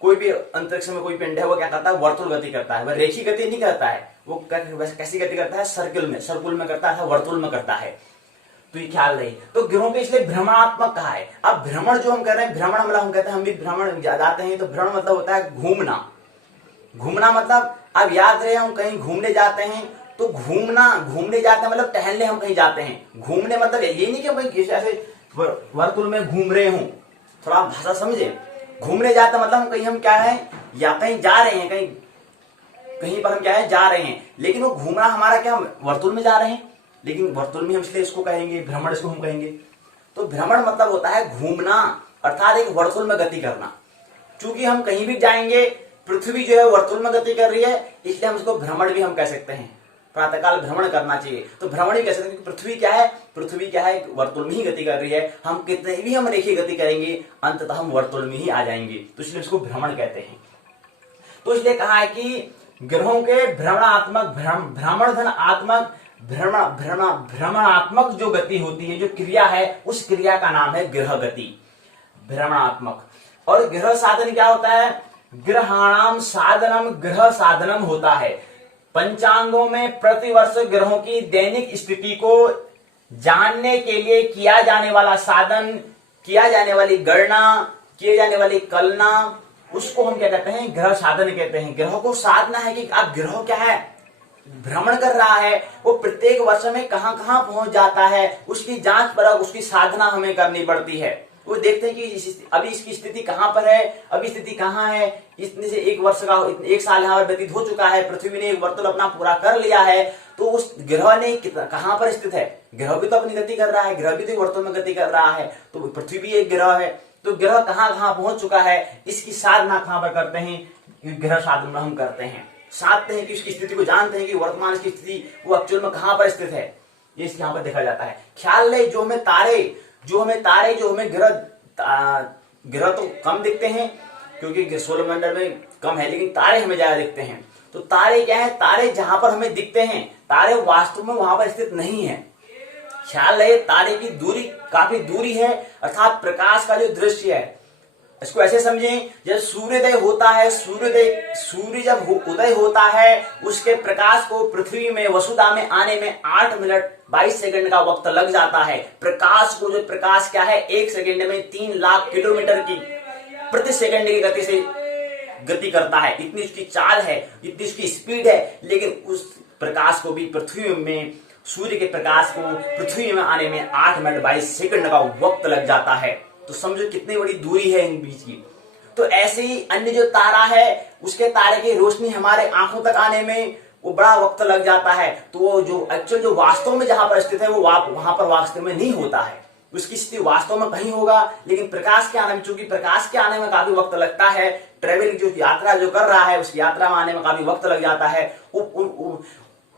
कोई भी अंतरिक्ष में कोई पिंड है, वो क्या करता है, वर्तुल गति करता है, वह रेखी गति नहीं करता है। वो कैसी गति करता है, सर्किल में करता है, वर्तुल में करता है। तो ये ख्याल रही। तो ग्रहों के इसलिए भ्रमणात्मक कहा है। अब भ्रमण जो हम कह रहे हैं, भ्रमण मतलब हम कहते हैं, हम भी भ्रमण जाते हैं, तो भ्रमण मतलब होता है घूमना। घूमना मतलब, अब याद रहे, हम कहीं घूमने जाते हैं, तो घूमने जाते हैं मतलब टहलने हम कहीं जाते हैं। घूमने मतलब ये नहीं कि भाई ऐसे वर्तुल में घूम रहे हूं, थोड़ा भाषा समझे। घूमने जाते मतलब हम कहीं, हम क्या है, या कहीं जा रहे हैं, कहीं पर हम क्या है, जा रहे हैं, लेकिन वो घूमना हमारा क्या, वर्तुल में जा रहे हैं, लेकिन वर्तुल में हम इसलिए इसको कहेंगे भ्रमण, इसको हम कहेंगे। तो भ्रमण मतलब होता है घूमना, अर्थात एक वर्तुल में गति करना। चूंकि हम कहीं भी जाएंगे, पृथ्वी जो है वर्तुल में गति कर रही है, इसलिए हम इसको भ्रमण भी हम कह सकते हैं। प्रातःकाल भ्रमण करना चाहिए, तो भ्रमण ही कह सकते हैं। पृथ्वी क्या है, वर्तुल में ही गति कर रही है। हम कितने भी हम रेखीय गति करेंगे, अंततः हम वर्तुल में ही आ जाएंगे, तो इसलिए इसको भ्रमण कहते हैं। तो इसलिए कहा है कि ग्रहों के भ्रमणात्मक, भ्रमण धन आत्मक, भ्रमणात्मक जो गति होती है, जो क्रिया है, उस क्रिया का नाम है ग्रह गति, भ्रमणात्मक। और ग्रह साधन क्या होता है, ग्रहाणाम साधनम, ग्रह साधनम होता है। पंचांगों में प्रतिवर्ष ग्रहों की दैनिक स्थिति को जानने के लिए किया जाने वाला साधन, किया जाने वाली गणना, किए जाने वाली कलना, उसको हम क्या कहते हैं, ग्रह साधन कहते हैं। ग्रह को साधना है कि आप ग्रह क्या है, भ्रमण कर रहा है, वो प्रत्येक वर्ष में कहां कहां पहुंच जाता है, उसकी जांच परख, उसकी साधना हमें करनी पड़ती है। वो देखते हैं कि अभी इसकी स्थिति कहां पर है, अभी स्थिति कहां है, इतने से एक वर्ष का, एक साल यहाँ व्यतीत हो चुका है, पृथ्वी ने एक वर्तुल अपना पूरा कर लिया है, तो उस ग्रह ने कहां पर स्थित है। ग्रह भी तो अपनी गति कर रहा है, ग्रह भी तो वर्तुल में गति कर रहा है, तो पृथ्वी भी एक ग्रह है, तो ग्रह कहां कहां पहुंच चुका है, इसकी साधना कहां पर करते हैं, ग्रह साधना हम करते हैं। साधते हैं कि उसकी स्थिति को जानते हैं कि वर्तमान की स्थिति वो एक्चुअल में कहां पर स्थित है, ये यहाँ पर देखा जाता है। ख्याल रहे, जो हमें तारे जो हमें ग्रह तो कम दिखते हैं, क्योंकि सौर मंडल में कम है, लेकिन तारे हमें ज्यादा दिखते हैं। तो तारे क्या है, तारे जहां पर हमें दिखते हैं, तारे वास्तव में वहां पर स्थित नहीं है। ख्याल रहे, तारे की दूरी काफी दूरी है, अर्थात प्रकाश का जो दृश्य है, इसको ऐसे समझें, जब सूर्योदय होता है, सूर्य जब उदय होता है, उसके प्रकाश को पृथ्वी में, वसुधा में आने में 8 मिनट 22 सेकंड का वक्त लग जाता है। प्रकाश को, जो प्रकाश क्या है, 1 सेकंड में 3 लाख किलोमीटर की प्रति सेकंड की गति से गति करता है। इतनी उसकी चाल है, इतनी उसकी स्पीड है, लेकिन उस प्रकाश को भी पृथ्वी में, सूर्य के प्रकाश को पृथ्वी में आने में 8 मिनट 22 सेकंड का वक्त लग जाता है। तो समझो कितनी बड़ी दूरी है इन बीच की। तो ऐसे ही अन्य जो तारा है, उसके तारे की रोशनी हमारे आंखों तक आने में वो बड़ा वक्त लग जाता है। तो वो जो एक्चुअल जो वास्तव में जहां पर स्थित है, वो वहां पर वास्तव में नहीं होता है। उसकी स्थिति वास्तव में कहीं होगा, लेकिन प्रकाश के आने में, चूंकि प्रकाश के आने में काफी वक्त लगता है, ट्रेवलिंग जो यात्रा जो कर रहा है उस यात्रा में आने में काफी वक्त लग जाता है,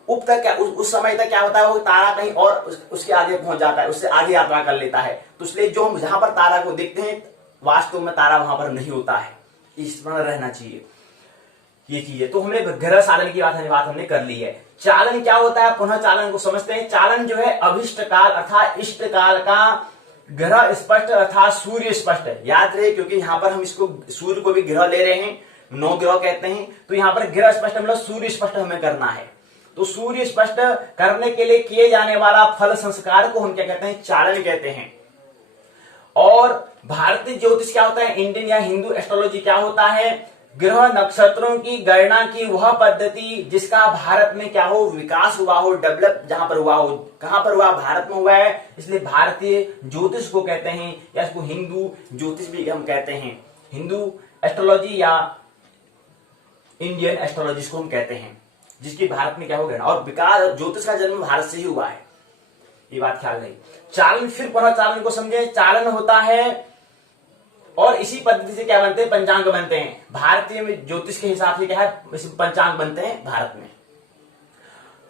उप तक क्या उस समय तक क्या होता है, वो तारा कहीं और उसके आगे पहुंच जाता है, उससे आगे यात्रा कर लेता है। तो इसलिए जो हम जहां पर तारा को देखते हैं वास्तव में तारा वहां पर नहीं होता है, इस तरह रहना चाहिए ये चीजें। तो हमने ग्रह चालन की बात हमने कर ली है। चालन क्या होता है, पुनः चालन को समझते हैं। चालन जो है अभिष्ट काल अर्थात इष्ट काल का ग्रह स्पष्ट अर्थात सूर्य स्पष्ट है। याद रहे, क्योंकि यहाँ पर हम इसको सूर्य को भी ग्रह ले रहे हैं, 9 ग्रह कहते हैं, तो यहाँ पर ग्रह स्पष्ट मतलब सूर्य स्पष्ट हमें करना है। तो सूर्य स्पष्ट करने के लिए किए जाने वाला फल संस्कार को हम क्या कहते हैं, चालन कहते हैं। और भारतीय ज्योतिष क्या होता है, इंडियन या हिंदू एस्ट्रोलॉजी क्या होता है, ग्रह नक्षत्रों की गणना की वह पद्धति जिसका भारत में क्या हो, विकास हुआ हो, डेवलप जहां पर हुआ हो। कहां पर हुआ, भारत में हुआ है, इसलिए भारतीय ज्योतिष को कहते हैं, या इसको हिंदू ज्योतिष भी हम कहते हैं। हिंदू एस्ट्रोलॉजी या इंडियन एस्ट्रोलॉजी को हम कहते हैं, जिसकी भारत में क्या हो गया। और विकास ज्योतिष का जन्म भारत से ही हुआ है, ये बात ख्याल नहीं। चालन, फिर पुनः चालन को समझे। चालन होता है और इसी पद्धति से क्या बनते हैं, पंचांग बनते हैं। भारतीय में ज्योतिष के हिसाब से क्या है, पंचांग बनते हैं भारत में।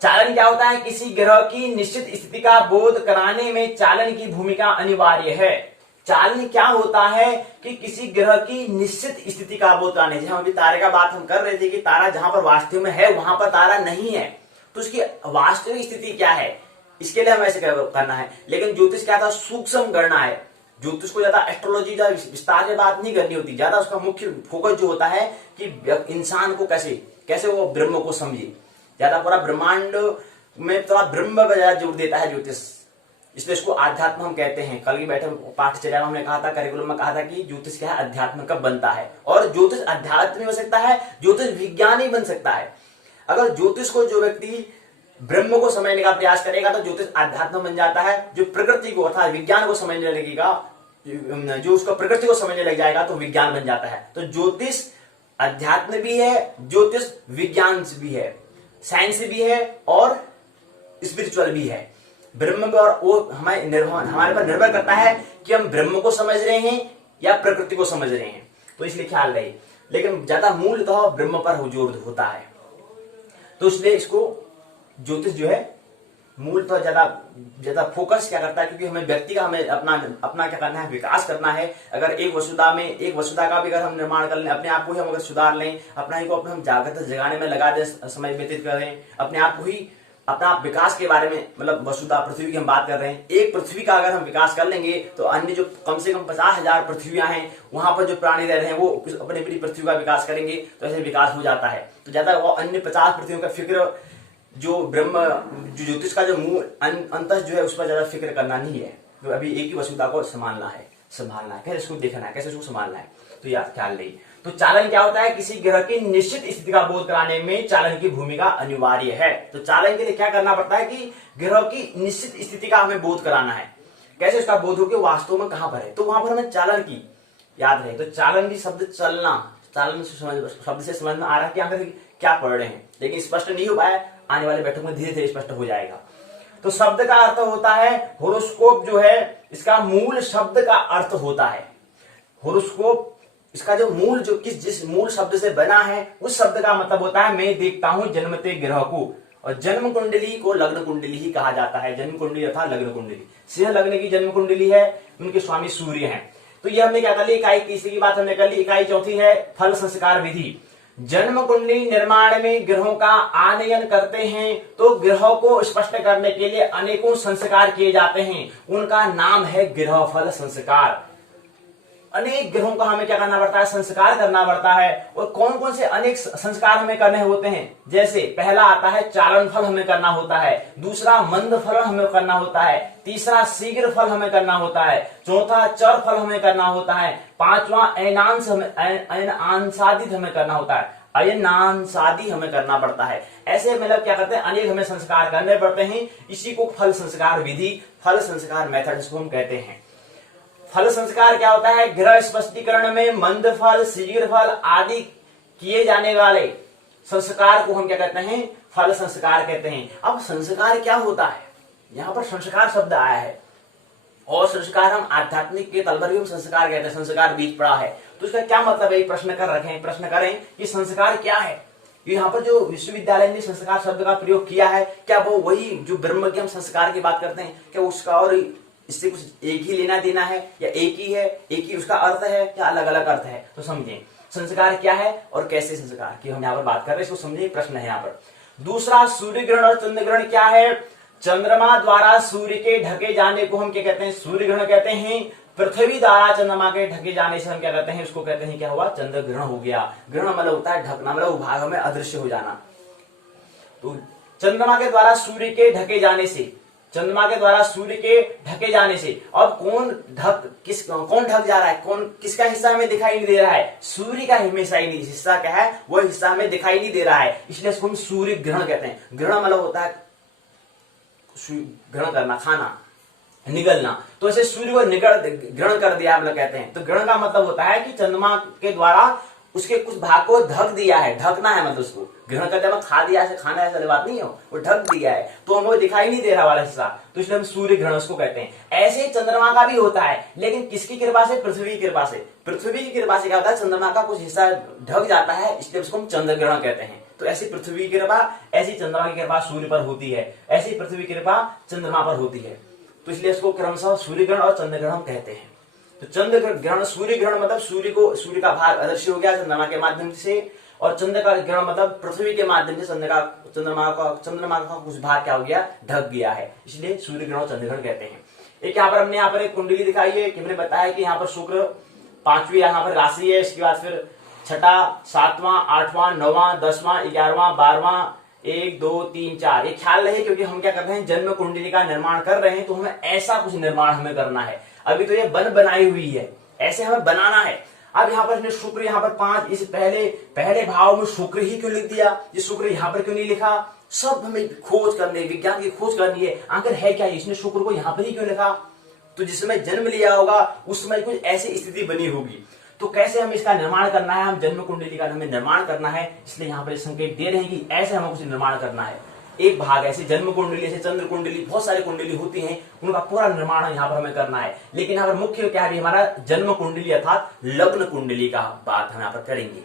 चालन क्या होता है, किसी ग्रह की निश्चित स्थिति का बोध कराने में चालन की भूमिका अनिवार्य है। चालन क्या होता है कि किसी ग्रह की निश्चित स्थिति का बोध कराने, जहां अभी तारे का बात हम कर रहे थे कि तारा जहां पर वास्तव में है वहां पर तारा नहीं है, तो उसकी वास्तविक स्थिति क्या है, इसके लिए हमें ऐसे करना है। लेकिन ज्योतिष क्या था, सूक्ष्म गणना है। ज्योतिष को ज्यादा एस्ट्रोलॉजी का विस्तार से बात नहीं करनी होती, ज्यादा उसका मुख्य फोकस जो होता है कि इंसान को कैसे वो ब्रह्म को समझे, ज्यादा पूरा ब्रह्मांड में थोड़ा ब्रह्म पर ज्यादा जोर देता है ज्योतिष, इसलिए इसको आध्यात्म हम कहते हैं। कल की बैठक पाठचर्या में हमने कहा था, करिकुलम में कहा था कि ज्योतिष क्या है, अध्यात्म कब बनता है। और ज्योतिष अध्यात्म भी बन सकता है, ज्योतिष विज्ञान ही बन सकता है। अगर ज्योतिष को जो व्यक्ति ब्रह्म को समझने का प्रयास करेगा तो ज्योतिष अध्यात्म बन जाता है। जो प्रकृति को अर्थात विज्ञान को समझने लगेगा, जो उसको प्रकृति को समझने लग जाएगा तो विज्ञान बन जाता है। तो ज्योतिष अध्यात्म भी है, ज्योतिष विज्ञान भी है, साइंस भी है और स्पिरिचुअल भी है। ब्रह्म में, और वो हमारे पर निर्भर करता है कि हम ब्रह्म को समझ रहे हैं या प्रकृति को समझ रहे हैं, तो इसलिए ख्याल रहे। लेकिन ज्यादा मूलतः ब्रह्म पर जोर होता है, तो इसलिए इसको ज्योतिष जो है मूलतः ज्यादा फोकस क्या करता है, क्योंकि हमें व्यक्ति का हमें अपना क्या करना है, विकास करना है। अगर एक वसुधा का भी अगर हम निर्माण कर लें, अपने आप को ही हम अगर सुधार लें, अपना ही को अपने हम जागृत जगाने में लगा दें, समय व्यतीत करें, अपने आप को ही अपना विकास के बारे में, मतलब वसुधा पृथ्वी की हम बात कर रहे हैं, एक पृथ्वी का अगर हम विकास कर लेंगे तो अन्य जो कम से कम 50,000 पृथ्वियां हैं वहां पर जो प्राणी रह रहे हैं वो अपनी अपनी पृथ्वी का विकास करेंगे, तो ऐसे विकास हो जाता है। तो ज्यादा वो अन्य 50 पृथ्वियों का फिक्र जो जो ज्योतिष का जो मूल अंतः जो है उस पर ज्यादा फिक्र करना नहीं है। तो अभी एक ही वसुधा को संभालना है, कैसे उसको देखना है, कैसे उसको संभालना है, तो याद ख्याल नहीं। तो चालन क्या होता है, किसी ग्रह की निश्चित स्थिति का बोध कराने में चालन की भूमिका अनिवार्य है। तो चालन के लिए क्या करना पड़ता है कि ग्रह की निश्चित स्थिति का हमें बोध कराना है। कैसे उसका बोध हो कि वास्तव में कहां पर है, तो वहां पर हमें चालन की याद रहे। तो चालन की शब्द चलना, चालन शब्द से समझ में आ रहा है कि आखिर क्या पढ़ रहे हैं, लेकिन स्पष्ट नहीं हो पाया, आने वाले बैठक में धीरे धीरे स्पष्ट हो जाएगा। तो शब्द का अर्थ होता है होरोस्कोप, जो है इसका मूल शब्द का अर्थ होता है होरोस्कोप। इसका जो मूल जिस मूल शब्द से बना है उस शब्द का मतलब होता है मैं देखता हूं जन्मते ग्रह को। और जन्म कुंडली को लग्न कुंडली ही कहा जाता है। जन्म कुंडली अर्थात लग्न कुंडली, सिंह लग्न की जन्म कुंडली है, उनके स्वामी सूर्य हैं। तो ये हमने क्या कर ली, इकाई तीसरी की बात हमने कर ली। इकाई चौथी है फल संस्कार विधि। जन्म कुंडली निर्माण में ग्रहों का आनयन करते हैं तो ग्रहों को स्पष्ट करने के लिए अनेकों संस्कार किए जाते हैं, उनका नाम है ग्रह फल संस्कार। अनेक ग्रहों का हमें क्या करना पड़ता है, संस्कार करना पड़ता है। और कौन कौन से अनेक संस्कार हमें करने होते हैं, जैसे पहला आता है चालन फल हमें करना होता है, दूसरा मंद फल हमें करना होता है, तीसरा शीघ्र फल हमें करना होता है, चौथा चर फल हमें करना होता है, पांचवा अयनांसादित हमें करना होता है, अयनांसादि हमें करना पड़ता है। ऐसे मतलब क्या करते हैं, अनेक हमें संस्कार करने पड़ते हैं। इसी को फल संस्कार विधि, फल संस्कार मेथड इसको हम कहते हैं। फल संस्कार क्या होता है, ग्रह स्पष्टीकरण में मंद फल शीघ्र फल आदि किए जाने वाले संस्कार को हम क्या कहते हैं, फल संस्कार कहते हैं। अब संस्कार क्या होता है, यहां पर संस्कार शब्द आया है, और संस्कार हम आध्यात्मिक के तल पर भी हम संस्कार कहते हैं, संस्कार बीज पड़ा है। तो इसका क्या मतलब है, प्रश्न कर रखे हैं, प्रश्न करें कि संस्कार क्या है। यहाँ पर जो विश्वविद्यालय ने संस्कार शब्द का प्रयोग किया है, क्या वो वही जो ब्रह्म के हम संस्कार की बात करते हैं, क्या उसका और इससे कुछ एक ही लेना देना है, या एक ही है, एक ही उसका अर्थ है, या अलग अलग अर्थ है। तो समझें संस्कार क्या है और कैसे संस्कार की हम यहाँ पर बात कर रहे हैं, इसको समझिए, प्रश्न है यहाँ पर। दूसरा, सूर्य ग्रहण और चंद्र ग्रहण क्या है। चंद्रमा द्वारा सूर्य के ढके जाने को हम क्या कहते हैं, सूर्य ग्रहण कहते हैं। पृथ्वी द्वारा चंद्रमा के ढके जाने से हम क्या कहते हैं, उसको कहते हैं क्या हुआ, चंद्र ग्रहण हो गया। ग्रहण मतलब होता है ढकना, मतलब भाग में अदृश्य हो जाना। तो चंद्रमा के द्वारा सूर्य के ढके जाने से, चंद्रमा के द्वारा सूर्य के ढके जाने से, अब कौन ढक जा रहा है, कौन किसका हिस्सा हमें दिखाई नहीं दे रहा है, सूर्य का हमेशा ही नहीं हिस्सा क्या है, वो हिस्सा हमें दिखाई नहीं दे रहा है, इसलिए इसको हम सूर्य ग्रहण कहते हैं। ग्रहण मतलब होता है ग्रहण करना, खाना, निगलना। तो ऐसे सूर्य को ग्रहण कर दिया हम लोग कहते हैं। तो ग्रहण का मतलब होता है कि चंद्रमा के द्वारा उसके कुछ भाग को ढक दिया है, ढकना है, मतलब उसको ग्रहण करते हैं, खा दिया ऐसे, खाना ऐसा बात नहीं है, वो ढक दिया है, तो हमको दिखाई नहीं दे रहा वाला हिस्सा, तो इसलिए हम सूर्य ग्रहण उसको कहते हैं। ऐसे चंद्रमा का भी होता है, लेकिन किसकी कृपा से, पृथ्वी की कृपा से। पृथ्वी की कृपा से क्या होता है, चंद्रमा का कुछ हिस्सा ढक जाता है, इसलिए उसको हम चंद्र ग्रहण कहते हैं। तो ऐसी पृथ्वी की कृपा, ऐसी चंद्रमा की कृपा सूर्य पर होती है, ऐसी पृथ्वी की कृपा चंद्रमा पर होती है, तो इसलिए इसको क्रमशः सूर्य ग्रहण और चंद्र ग्रहण कहते हैं। तो चंद्र ग्रहण, सूर्य ग्रहण मतलब सूर्य का भाग अदृश्य हो गया चंद्रमा के माध्यम से, और चंद्र का ग्रहण मतलब पृथ्वी के माध्यम से चंद्रमा का कुछ भाग क्या हो गया, ढक गया है, इसलिए सूर्य ग्रहण और चंद्र ग्रहण कहते हैं। एक यहाँ पर हमने यहाँ पर एक कुंडली दिखाई है कि हमने बताया कि यहाँ पर शुक्र 5वीं यहाँ पर राशि है, इसके बाद फिर 6वां, 7वां, 8वां, 9वां, 10वां, 11वां, 12वां, 1 2 3 4, ये ख्याल रहे, क्योंकि हम क्या कर रहे हैं, जन्म कुंडली का निर्माण कर रहे हैं, तो हमें ऐसा कुछ निर्माण हमें करना है। अभी तो ये बनाई हुई है, ऐसे हमें बनाना है। अब यहाँ पर शुक्र यहाँ पर 5, इस पहले भाव में शुक्र ही क्यों लिख दिया, ये शुक्र यहाँ पर क्यों नहीं लिखा, सब हमें खोज करने, विज्ञान की खोज करनी है, आखिर है क्या इसने शुक्र को यहाँ पर ही क्यों लिखा। तो जिस समय जन्म लिया होगा उस समय कुछ ऐसी स्थिति बनी होगी, तो कैसे हमें इसका निर्माण करना है, हम जन्म कुंडली का हमें निर्माण करना है, इसलिए यहाँ पर संकेत दे रहे हैं कि ऐसे हमें कुछ निर्माण करना है। एक भाग ऐसे जन्म कुंडली, ऐसे चंद्र कुंडली, बहुत सारी कुंडली होती हैं, उनका पूरा निर्माण यहाँ पर हमें करना है। लेकिन यहाँ पर मुख्य क्या है, हमारा जन्म कुंडली अर्थात लग्न कुंडली का बात हम यहाँ पर करेंगे।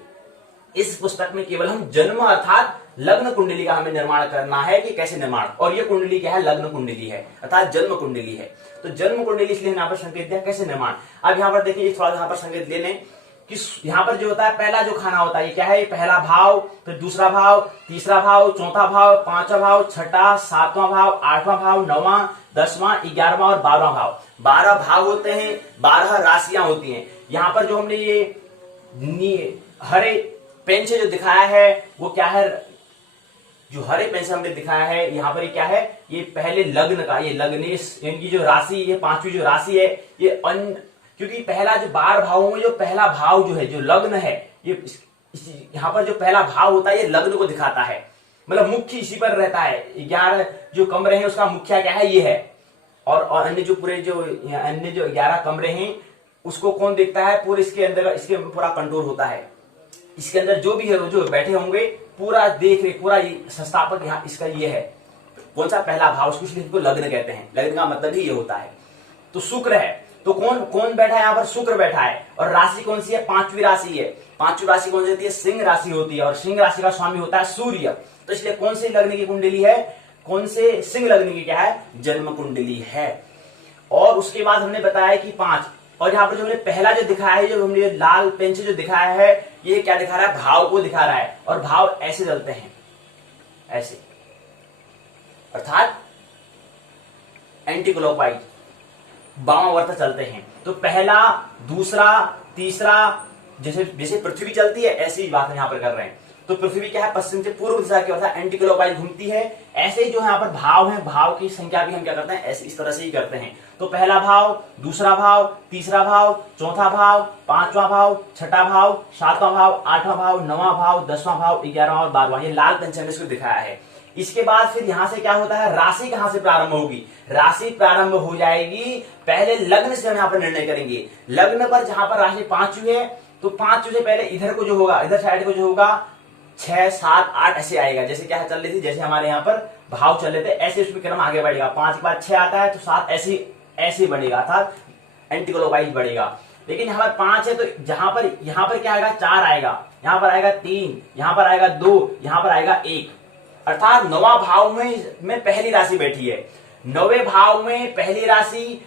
इस पुस्तक में केवल हम जन्म अर्थात लग्न कुंडली का हमें निर्माण करना है कि कैसे निर्माण, और ये कुंडली क्या है, लग्न कुंडली है अर्थात जन्म कुंडली है। तो जन्म कुंडली इसलिए यहाँ पर संकेत दिया कैसे निर्माण। अब यहाँ पर देखिए, थोड़ा यहाँ पर संकेत ले लें कि यहाँ पर जो होता है, पहला जो खाना होता है ये क्या है, ये पहला भाव, फिर दूसरा भाव, तीसरा भाव, चौथा भाव, 5वां भाव, 6वां, 7वां भाव, 8वां भाव, 9वां, 10वां, 11वां और 12वां भाव। 12 भाव होते हैं, 12 राशियां होती हैं। यहाँ पर जो हमने ये हरे पेन से जो दिखाया है वो क्या है, जो हरे पेन से हमने दिखाया है यहाँ पर ये क्या है, ये पहले लग्न का, ये लग्नेश इनकी जो राशि, ये 5वीं जो राशि है, ये क्योंकि पहला जो 12 भावों में जो पहला भाव जो है, जो लग्न है, ये यहाँ पर जो पहला भाव होता है ये लग्न को दिखाता है, मतलब मुख्य इसी पर रहता है। 11 जो कमरे हैं उसका मुखिया क्या है, ये है, और अन्य जो पूरे जो अन्य जो 11 कमरे हैं उसको कौन देखता है, पूरे इसके अंदर, इसके पूरा कंट्रोल होता है, इसके अंदर जो भी है जो बैठे होंगे पूरा देख रहे, पूरा संस्थापक यहाँ इसका ये है, कौन सा पहला भाव, उसको लग्न कहते हैं। लग्न का मतलब ही ये होता है। तो शुक्र है, तो कौन बैठा है यहाँ पर, शुक्र बैठा है, और राशि कौन सी है, 5वीं राशि है। 5वीं राशि कौन सी होती है, सिंह राशि होती है, और सिंह राशि का स्वामी होता है सूर्य। तो इसलिए कौन से लग्न की कुंडली है, कौन से सिंह लग्न की क्या है, जन्म कुंडली है। और उसके बाद हमने बताया कि 5, और यहाँ पर जो हमने पहला जो दिखाया है, जो हमने लाल पेन से जो दिखाया है, ये क्या दिखा रहा है, भाव को दिखा रहा है, और भाव ऐसे चलते हैं, ऐसे अर्थात एंटी क्लॉकवाइज, वामावर्त चलते हैं। तो पहला, दूसरा, तीसरा, जैसे पृथ्वी चलती है ऐसी बात हम यहाँ पर कर रहे हैं। तो पृथ्वी क्या है, पश्चिम से पूर्व दिशा की ओर एंटी क्लॉकवाइज घूमती है। ऐसे ही जो यहाँ पर भाव है, भाव की संख्या भी हम क्या करते हैं, ऐसे इस तरह से ही करते हैं। तो पहला भाव, दूसरा भाव, तीसरा भाव, चौथा भाव, 5वां भाव, 6वां भाव, 7वां भाव, 8वां भाव, 9वां भाव, 10वां भाव, 11वां और 12वां, ये लाल पेन से हमने इसको दिखाया है। इसके बाद फिर यहां से क्या होता है, राशि कहां से प्रारंभ होगी, राशि प्रारंभ हो जाएगी पहले लग्न से हम यहाँ पर निर्णय करेंगे। लग्न पर जहां पर राशि 5वीं है, तो 5वीं से पहले इधर को जो होगा, इधर साइड को जो होगा 6, 7, 8 ऐसे आएगा। जैसे क्या चल रही थी, जैसे हमारे यहाँ पर भाव चल रहे थे, ऐसे उसमें क्रम आगे बढ़ेगा। 5 के बाद 6 आता है, तो 7 ऐसे ऐसे बढ़ेगा, अर्थात एंटी क्लॉकवाइज बढ़ेगा। लेकिन यहाँ पर 5 है तो यहाँ पर क्या आएगा, 4 आएगा, यहाँ पर आएगा 3, यहाँ पर आएगा 2, यहाँ पर आएगा 1, अर्थात 9वां भाव में पहली राशि बैठी है, 9वें भाव में पहली राशि,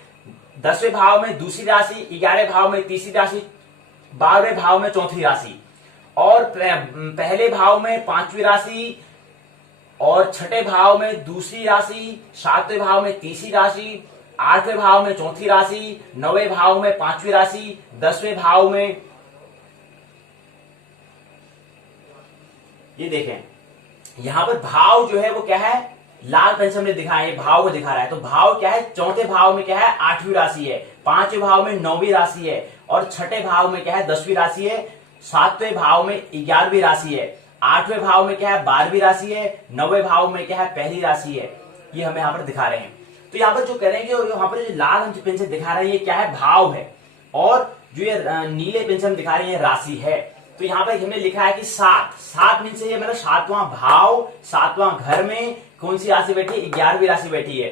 10वें भाव में दूसरी राशि, 11वें भाव में तीसरी राशि, 12वें भाव में चौथी राशि, और पहले भाव में 5वीं राशि, और 6ठे भाव में दूसरी राशि, 7वें भाव में तीसरी राशि, 8वें भाव में चौथी राशि, 9वें भाव में 5वीं राशि, 10वें भाव में, ये देखें यहां पर भाव जो है वो क्या है, लाल पेन से हमने दिखाया है, भाव को दिखा रहा है। तो भाव क्या है, चौथे भाव में क्या है, 8वीं राशि है, 5वें भाव में 9वीं राशि है, और 6ठे भाव में क्या है, 10वीं राशि है, 7वें भाव में 11वीं राशि है, 8वें भाव में क्या है, 12वीं राशि है, 9वें भाव में क्या है, पहली राशि है। ये हमें यहाँ पर दिखा रहे हैं। तो यहाँ पर जो करेंगे, यहाँ पर जो लाल हम पेन से दिखा रहे हैं ये क्या है, भाव है, और जो ये नीले पेन से हम दिखा रहे हैं राशि है। तो यहाँ पर हमने लिखा है कि 7 मीन से ये मतलब 7वां भाव, 7वां घर में कौन सी राशि बैठी है, 11वीं राशि बैठी है।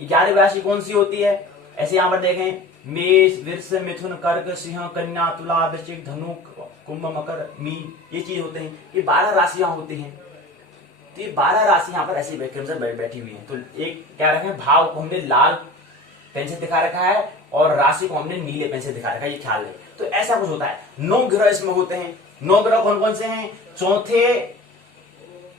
11वीं राशि कौन सी होती है, ऐसे यहाँ पर देखें, मेष, वृष, मिथुन, कर्क, सिंह, कन्या, तुला, वृश्चिक, धनु, कुंभ, मकर, मीन, ये चीज होते हैं। ये 12 राशियां होती हैं। तो ये 12 राशि यहाँ पर ऐसी बैठी हुई है। तो एक क्या रखें, भाव को हमने लाल पेन से दिखा रखा है और राशि को हमने नीले पेन से दिखा रखा है, ये ख्याल है। तो ऐसा कुछ होता है। 9 ग्रह इसमें होते हैं। 9 ग्रह कौन कौन से हैं, चौथे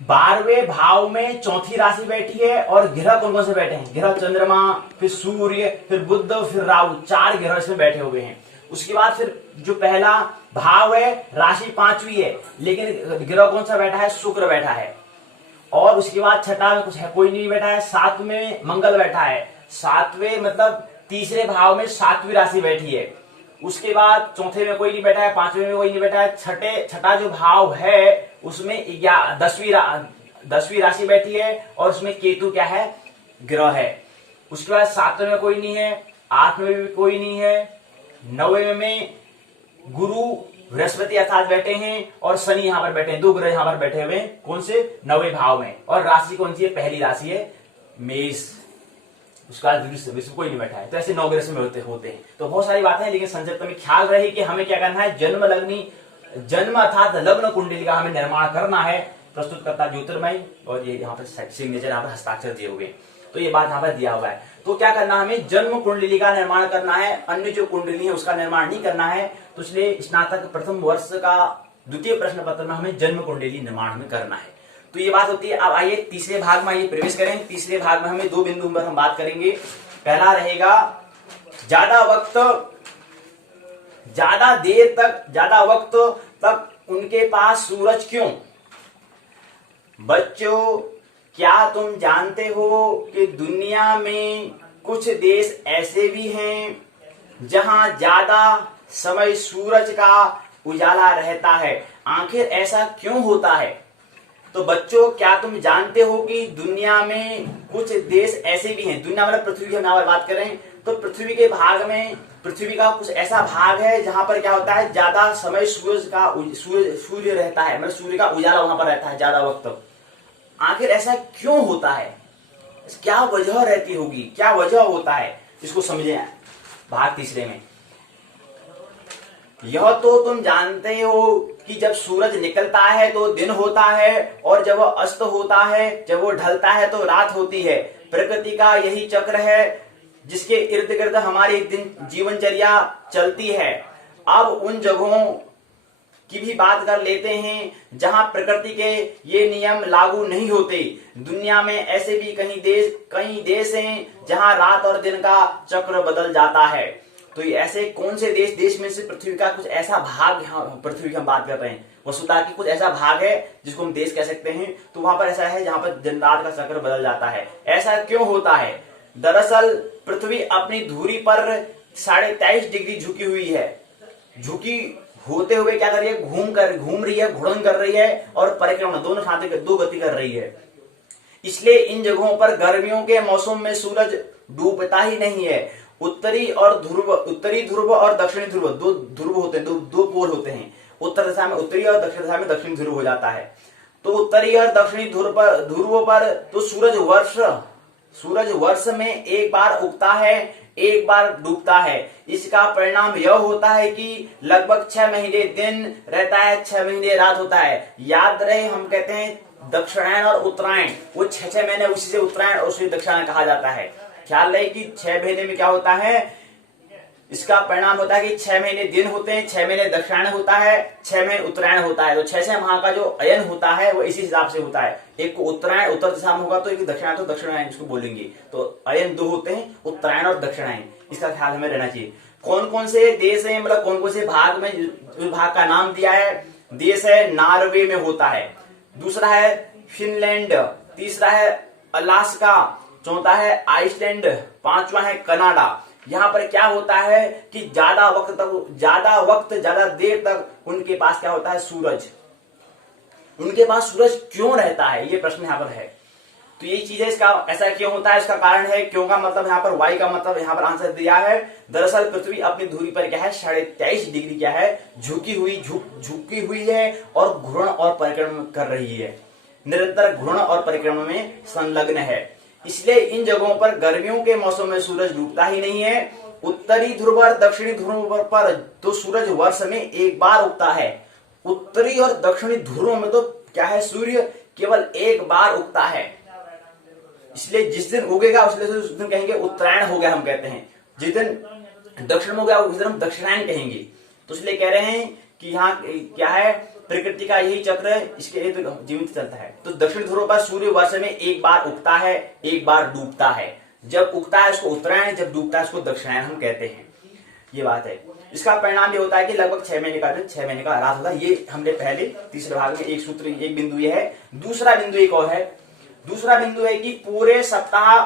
12वें भाव में चौथी राशि बैठी है, और ग्रह कौन कौन से बैठे हैं, ग्रह चंद्रमा, फिर सूर्य, फिर बुध, फिर राहु, 4 ग्रह इसमें बैठे हुए हैं। उसके बाद फिर जो पहला भाव है, राशि 5वीं है, लेकिन ग्रह कौन सा बैठा है, शुक्र बैठा है। और उसके बाद छठा में कुछ है, कोई नहीं बैठा है। 7वें में मंगल बैठा है। 7वें मतलब तीसरे भाव में 7वीं राशि बैठी है। उसके बाद चौथे में कोई नहीं बैठा है, 5वें में कोई नहीं बैठा है। छठा जो भाव है उसमें 10वीं राशि बैठी है, और उसमें केतु क्या है, ग्रह है। उसके बाद 7वें में कोई नहीं है, 8वें में भी कोई नहीं है, 9वें में गुरु बृहस्पति अर्थात बैठे हैं, और शनि यहाँ पर बैठे हैं। 2 ग्रह यहाँ पर बैठे हुए हैं, कौन से, 9वें भाव में। और राशि कौन सी है, पहली राशि है मेष। उसका विश्व कोई नहीं बैठा है। तो ऐसे 9 ग्रह में होते हैं। तो बहुत सारी बातें हैं, लेकिन संक्षिप्त में ख्याल रहे कि हमें क्या करना है, जन्म अर्थात लग्न कुंडली का हमें निर्माण करना है। प्रस्तुत करता ज्योतिर्मय, और ये यहाँ पर सिग्नेचर, यहाँ पर हस्ताक्षर दिए हुए। तो ये बात यहाँ पर दिया हुआ है। तो क्या करना, हमें जन्म कुंडली का निर्माण करना है, अन्य जो कुंडली है उसका निर्माण नहीं करना है। तो इसलिए स्नातक प्रथम वर्ष का द्वितीय प्रश्न पत्र में हमें जन्म कुंडली निर्माण में करना है। तो ये बात होती है। अब आइए तीसरे भाग में आइए प्रवेश करें। तीसरे भाग में हमें 2 बिंदु पर हम बात करेंगे। पहला रहेगा ज्यादा वक्त तक उनके पास सूरज क्यों। बच्चों, क्या तुम जानते हो कि दुनिया में कुछ देश ऐसे भी हैं जहां ज्यादा समय सूरज का उजाला रहता है। आखिर ऐसा क्यों होता है। तो बच्चों, क्या तुम जानते हो कि दुनिया में कुछ देश ऐसे भी हैं। दुनिया मतलब पृथ्वी की हम बात करें तो पृथ्वी के भाग में, पृथ्वी का कुछ ऐसा भाग है जहां पर क्या होता है, ज्यादा समय सूर्य रहता है, मतलब सूर्य का उजाला वहां पर रहता है ज्यादा वक्त। आखिर ऐसा क्यों होता है, क्या वजह रहती होगी, क्या वजह होता है, इसको समझे। भाग तीसरे में, यह तो तुम जानते हो कि जब सूरज निकलता है तो दिन होता है, और जब वह अस्त होता है, जब वो ढलता है तो रात होती है। प्रकृति का यही चक्र है जिसके इर्द गिर्द हमारी दिन जीवनचर्या चलती है। अब उन जगहों की भी बात कर लेते हैं जहां प्रकृति के ये नियम लागू नहीं होते। दुनिया में ऐसे भी कई देश हैं जहां रात और दिन का चक्र बदल जाता है। तो ये ऐसे कौन से देश में से पृथ्वी का कुछ ऐसा भाग, यहाँ पृथ्वी की हम बात कर रहे हैं, वसुधा की कुछ ऐसा भाग है जिसको हम देश कह सकते हैं। तो वहां पर ऐसा है जहां पर दिन रात का चक्र बदल जाता है। ऐसा क्यों होता है। दरअसल पृथ्वी अपनी धुरी पर 23.5 डिग्री झुकी हुई है। झुकी होते हुए क्या कर रही है, घूम रही है, घूर्णन कर रही है, और परिक्रमा दोनों साथ 2 गति कर रही है। इसलिए इन जगहों पर गर्मियों के मौसम में सूरज डूबता ही नहीं है। उत्तरी ध्रुव और दक्षिणी ध्रुव, 2 ध्रुव होते हैं, 2 पोल होते हैं। उत्तर दिशा में उत्तरी और दक्षिण दिशा में दक्षिणी ध्रुव हो जाता है। तो उत्तरी और दक्षिणी ध्रुव पर तो सूरज वर्ष सूरज वर्ष में एक बार उगता है, एक बार डूबता है। इसका परिणाम यह होता है कि लगभग 6 महीने दिन रहता है, 6 महीने रात होता है। याद रहे, हम कहते हैं दक्षिणायन और उत्तरायण, वो 6 महीने उसी से उत्तरायण और उसी दक्षिणायन कहा जाता है। ख्याल रहे कि 6 महीने में क्या होता है, इसका परिणाम होता है कि 6 महीने दिन होते हैं, 6 महीने दक्षिणायन होता है, 6 महीने उत्तरायण होता है। तो 6 माह का जो अयन होता है वो इसी हिसाब से होता है। एक को उत्तरायण उत्तर दिशा में होगा तो एक दक्षिणायन तो दक्षिणायन इसको बोलेंगे। तो अयन 2 होते हैं, उत्तरायण और दक्षिणायन, इसका ख्याल हमें रहना चाहिए। कौन कौन से देश है, मतलब कौन कौन से भाग में विभाग का नाम दिया है। देश है नॉर्वे में होता है, दूसरा है फिनलैंड, तीसरा है अलास्का, चौथा है आइसलैंड, पांचवा है कनाडा। यहाँ पर क्या होता है कि ज्यादा ज्यादा देर तक उनके पास क्या होता है, सूरज। उनके पास सूरज क्यों रहता है, ये प्रश्न यहाँ पर है। तो ये चीज है, इसका ऐसा क्यों होता है, इसका कारण है। क्यों का मतलब यहाँ पर, वाई का मतलब यहाँ पर आंसर दिया है। दरअसल पृथ्वी अपनी धुरी पर क्या है, 23.5 डिग्री क्या है, झुकी हुई है और घूर्ण और परिक्रमण कर रही है, निरंतर घूर्ण और परिक्रमण में संलग्न है। इसलिए इन जगहों पर गर्मियों के मौसम में सूरज डूबता ही नहीं है। उत्तरी ध्रुव और दक्षिणी ध्रुव पर तो सूरज वर्ष में एक बार उगता है। उत्तरी और दक्षिणी ध्रुवों में तो क्या है, सूर्य केवल एक बार उगता है। इसलिए जिस दिन उगेगा उस दिन कहेंगे उत्तरायण हो गया, हम कहते हैं। जिस दिन दक्षिण में हो गया उस दिन हम दक्षिणायन कहेंगे। तो इसलिए कह रहे हैं कि यहाँ क्या है, प्रकृति का यही चक्र है, इसके जीवित चलता है। तो दक्षिण ध्रुव पर सूर्य वर्ष में एक बार उगता है, एक बार डूबता है। जब उगता है उसको उत्तरायण, जब डूबता है उसको दक्षिणायन हम कहते हैं। ये बात है। इसका परिणाम ये होता है कि लगभग 6 महीने का दिन, 6 महीने का रात होता है। ये हमने पहले तीसरे भाग में एक सूत्र, एक बिंदु ये है। दूसरा बिंदु एक और है। दूसरा बिंदु है कि पूरे सप्ताह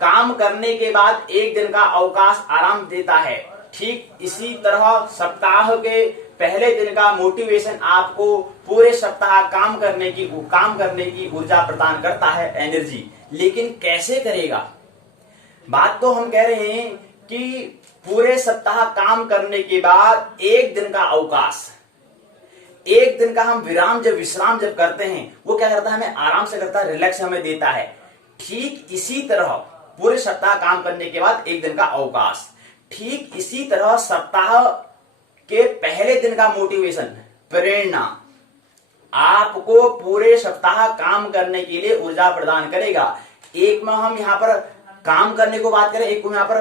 काम करने के बाद एक दिन का अवकाश आराम देता है। ठीक इसी तरह सप्ताह के पहले दिन का मोटिवेशन आपको पूरे सप्ताह काम करने की ऊर्जा प्रदान करता है, एनर्जी। लेकिन कैसे करेगा? बात तो हम कह रहे हैं कि पूरे सप्ताह काम करने के बाद एक दिन का अवकाश, एक दिन का हम विश्राम जब करते हैं, वो क्या करता है, हमें आराम से करता है, रिलैक्स हमें देता है। ठीक इसी तरह पूरे सप्ताह काम करने के बाद एक दिन का अवकाश, ठीक इसी तरह सप्ताह के पहले दिन का मोटिवेशन, प्रेरणा आपको पूरे सप्ताह काम करने के लिए ऊर्जा प्रदान करेगा। एक में हम यहाँ पर काम करने को बात करें, एक को यहाँ पर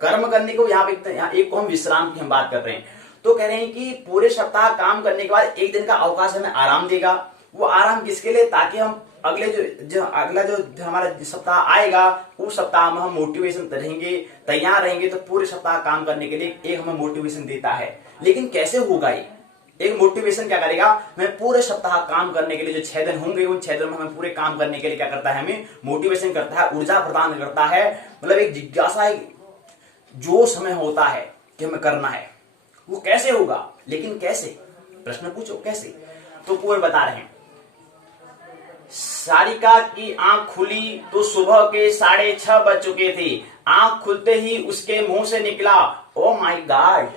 कर्म करने को, एक को हम विश्राम की हम बात कर रहे हैं। तो कह रहे हैं कि पूरे सप्ताह काम करने के बाद एक दिन का अवकाश हमें आराम देगा। वो आराम किसके लिए? ताकि हम अगला जो हमारा सप्ताह आएगा उस सप्ताह में हम मोटिवेशन रहेंगे, तैयार रहेंगे। तो पूरे सप्ताह काम करने के लिए एक हमें मोटिवेशन देता है। लेकिन कैसे होगा ये? एक मोटिवेशन क्या करेगा, हमें पूरे सप्ताह काम करने के लिए, जो 6 दिन होंगे उन 6 दिन में हमें पूरे काम करने के लिए क्या करता है, हमें मोटिवेशन करता है, ऊर्जा प्रदान करता है। मतलब एक जिज्ञासा, जोश हमें होता है कि हमें करना है। वो कैसे होगा? लेकिन कैसे? प्रश्न पूछो कैसे? तो पूरे बता रहे हैं। सारिका की आंख खुली तो सुबह के 6:30 बज चुके थे। आंख खुलते ही उसके मुंह से निकला, oh my God,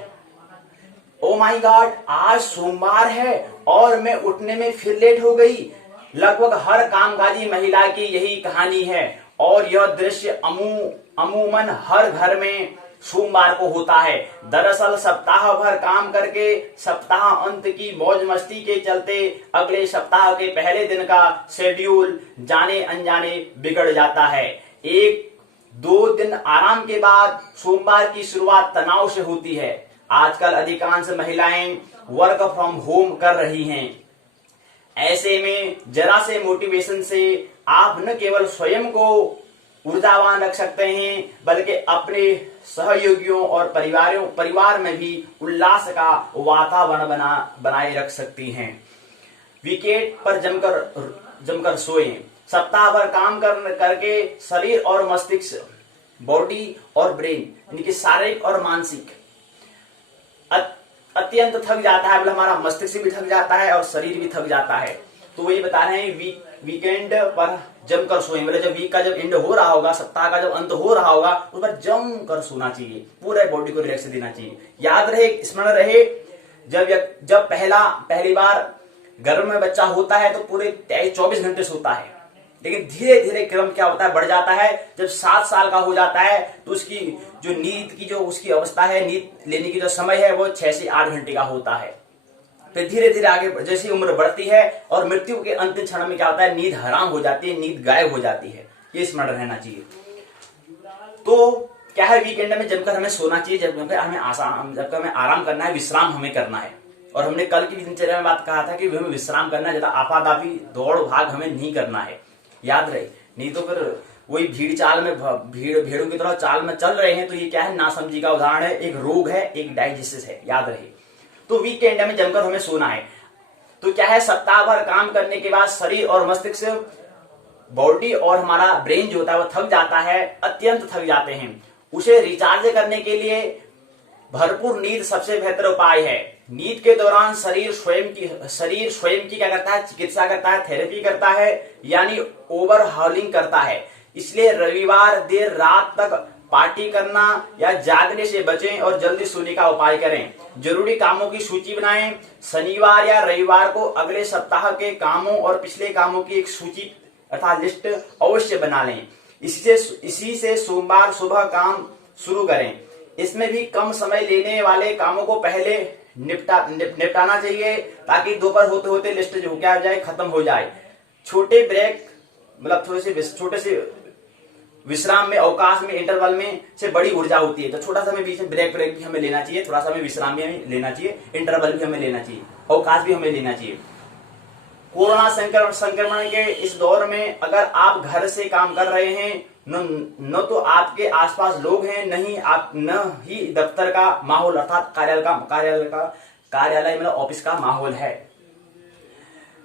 oh my God, आज सोमवार है और मैं उठने में फिर लेट हो गई। लगभग हर कामकाजी महिला की यही कहानी है और यह दृश्य अमूमन हर घर में सोमवार को होता है। दरअसल सप्ताह भर काम करके सप्ताह अंत की मौज मस्ती के चलते अगले सप्ताह के पहले दिन का शेड्यूल जाने अनजाने बिगड़ जाता है। 1-2 दिन आराम के बाद सोमवार की शुरुआत तनाव से होती है। आजकल अधिकांश महिलाएं वर्क फ्रॉम होम कर रही हैं। ऐसे में जरा से मोटिवेशन से आप न केवल स्वयं को ऊर्जावान रख सकते हैं बल्कि अपने सहयोगियों और परिवार में भी उल्लास का वातावरण बनाए रख सकती हैं। वीकेंड पर जमकर सोएं। सप्ताह भर काम करके शरीर और मस्तिष्क, बॉडी और ब्रेन, यानी कि शारीरिक और मानसिक अत्यंत थक जाता है। मतलब हमारा मस्तिष्क भी थक जाता है और शरीर भी थक जाता है। तो वही बता रहे हैं, वीकेंड पर जमकर सोएं। मतलब जब वीक का जब एंड हो रहा होगा, सप्ताह का जब अंत हो रहा होगा, उस पर जमकर सोना चाहिए, पूरे बॉडी को रिलैक्स देना चाहिए। याद रहे, स्मरण रहे, जब पहली बार गर्भ में बच्चा होता है तो पूरे 24 घंटे सोता है। लेकिन धीरे धीरे क्रम क्या होता है, बढ़ जाता है। जब 7 साल का हो जाता है तो उसकी जो नींद की जो उसकी अवस्था है, नींद लेने की जो समय है वो 6 से 8 घंटे का होता है। फिर धीरे धीरे आगे जैसी उम्र बढ़ती है और मृत्यु के अंतिम क्षण में क्या होता है, नींद हराम हो जाती है, नींद गायब हो जाती है। ये स्मरण रहना चाहिए। तो क्या है, वीकेंड में जमकर हमें सोना चाहिए, जबकि हमें आराम करना है, विश्राम हमें करना है। और हमने कल की दिनचर्या में बात कहा था कि हमें विश्राम करना है, ज्यादा आपादापी दौड़ भाग हमें नहीं करना है, याद रहे। नहीं तो फिर वही भेड़ों की तरह चाल में चल रहे हैं, तो ये क्या है, नासमझी का उदाहरण है, एक रोग है, एक डाइजेसिस है, याद रहे। तो वीकेंड में जमकर हमें सोना है। तो क्या है, सप्ताह भर काम करने के बाद शरीर और मस्तिष्क, बॉडी और हमारा ब्रेन जो होता है वो थक जाता है, अत्यंत थक जाते हैं। उसे रिचार्ज करने के लिए भरपूर नींद सबसे बेहतर उपाय है। नींद के दौरान शरीर स्वयं की क्या करता है, चिकित्सा करता है, थेरेपी करता है, यानी ओवरहॉलिंग करता है। इसलिए रविवार देर रात तक पार्टी करना या जागने से बचें और जल्दी सोने का उपाय करें। जरूरी कामों की सूची बनाएं। शनिवार या रविवार को अगले सप्ताह के कामों और पिछले कामों की एक सूची अर्थात लिस्ट अवश्य बना लें। इसी से सोमवार सुबह काम शुरू करें। इसमें भी कम समय लेने वाले कामों को पहले निपटाना चाहिए, ताकि दोपहर होते होते लिस्ट जो क्या हो जाए, खत्म हो जाए। छोटे ब्रेक मतलब छोटे से विश्राम में, अवकाश में, इंटरवल में से बड़ी ऊर्जा होती है। तो छोटा सा बीच में ब्रेक भी हमें लेना चाहिए, थोड़ा सा हमें विश्राम भी हमें लेना चाहिए, इंटरवल भी हमें लेना चाहिए, अवकाश भी हमें लेना चाहिए। कोरोना संक्रमण के इस दौर में अगर आप घर से काम कर रहे हैं, न तो आपके आसपास लोग हैं, न ही दफ्तर का माहौल अर्थात कार्यालय मतलब ऑफिस का माहौल है।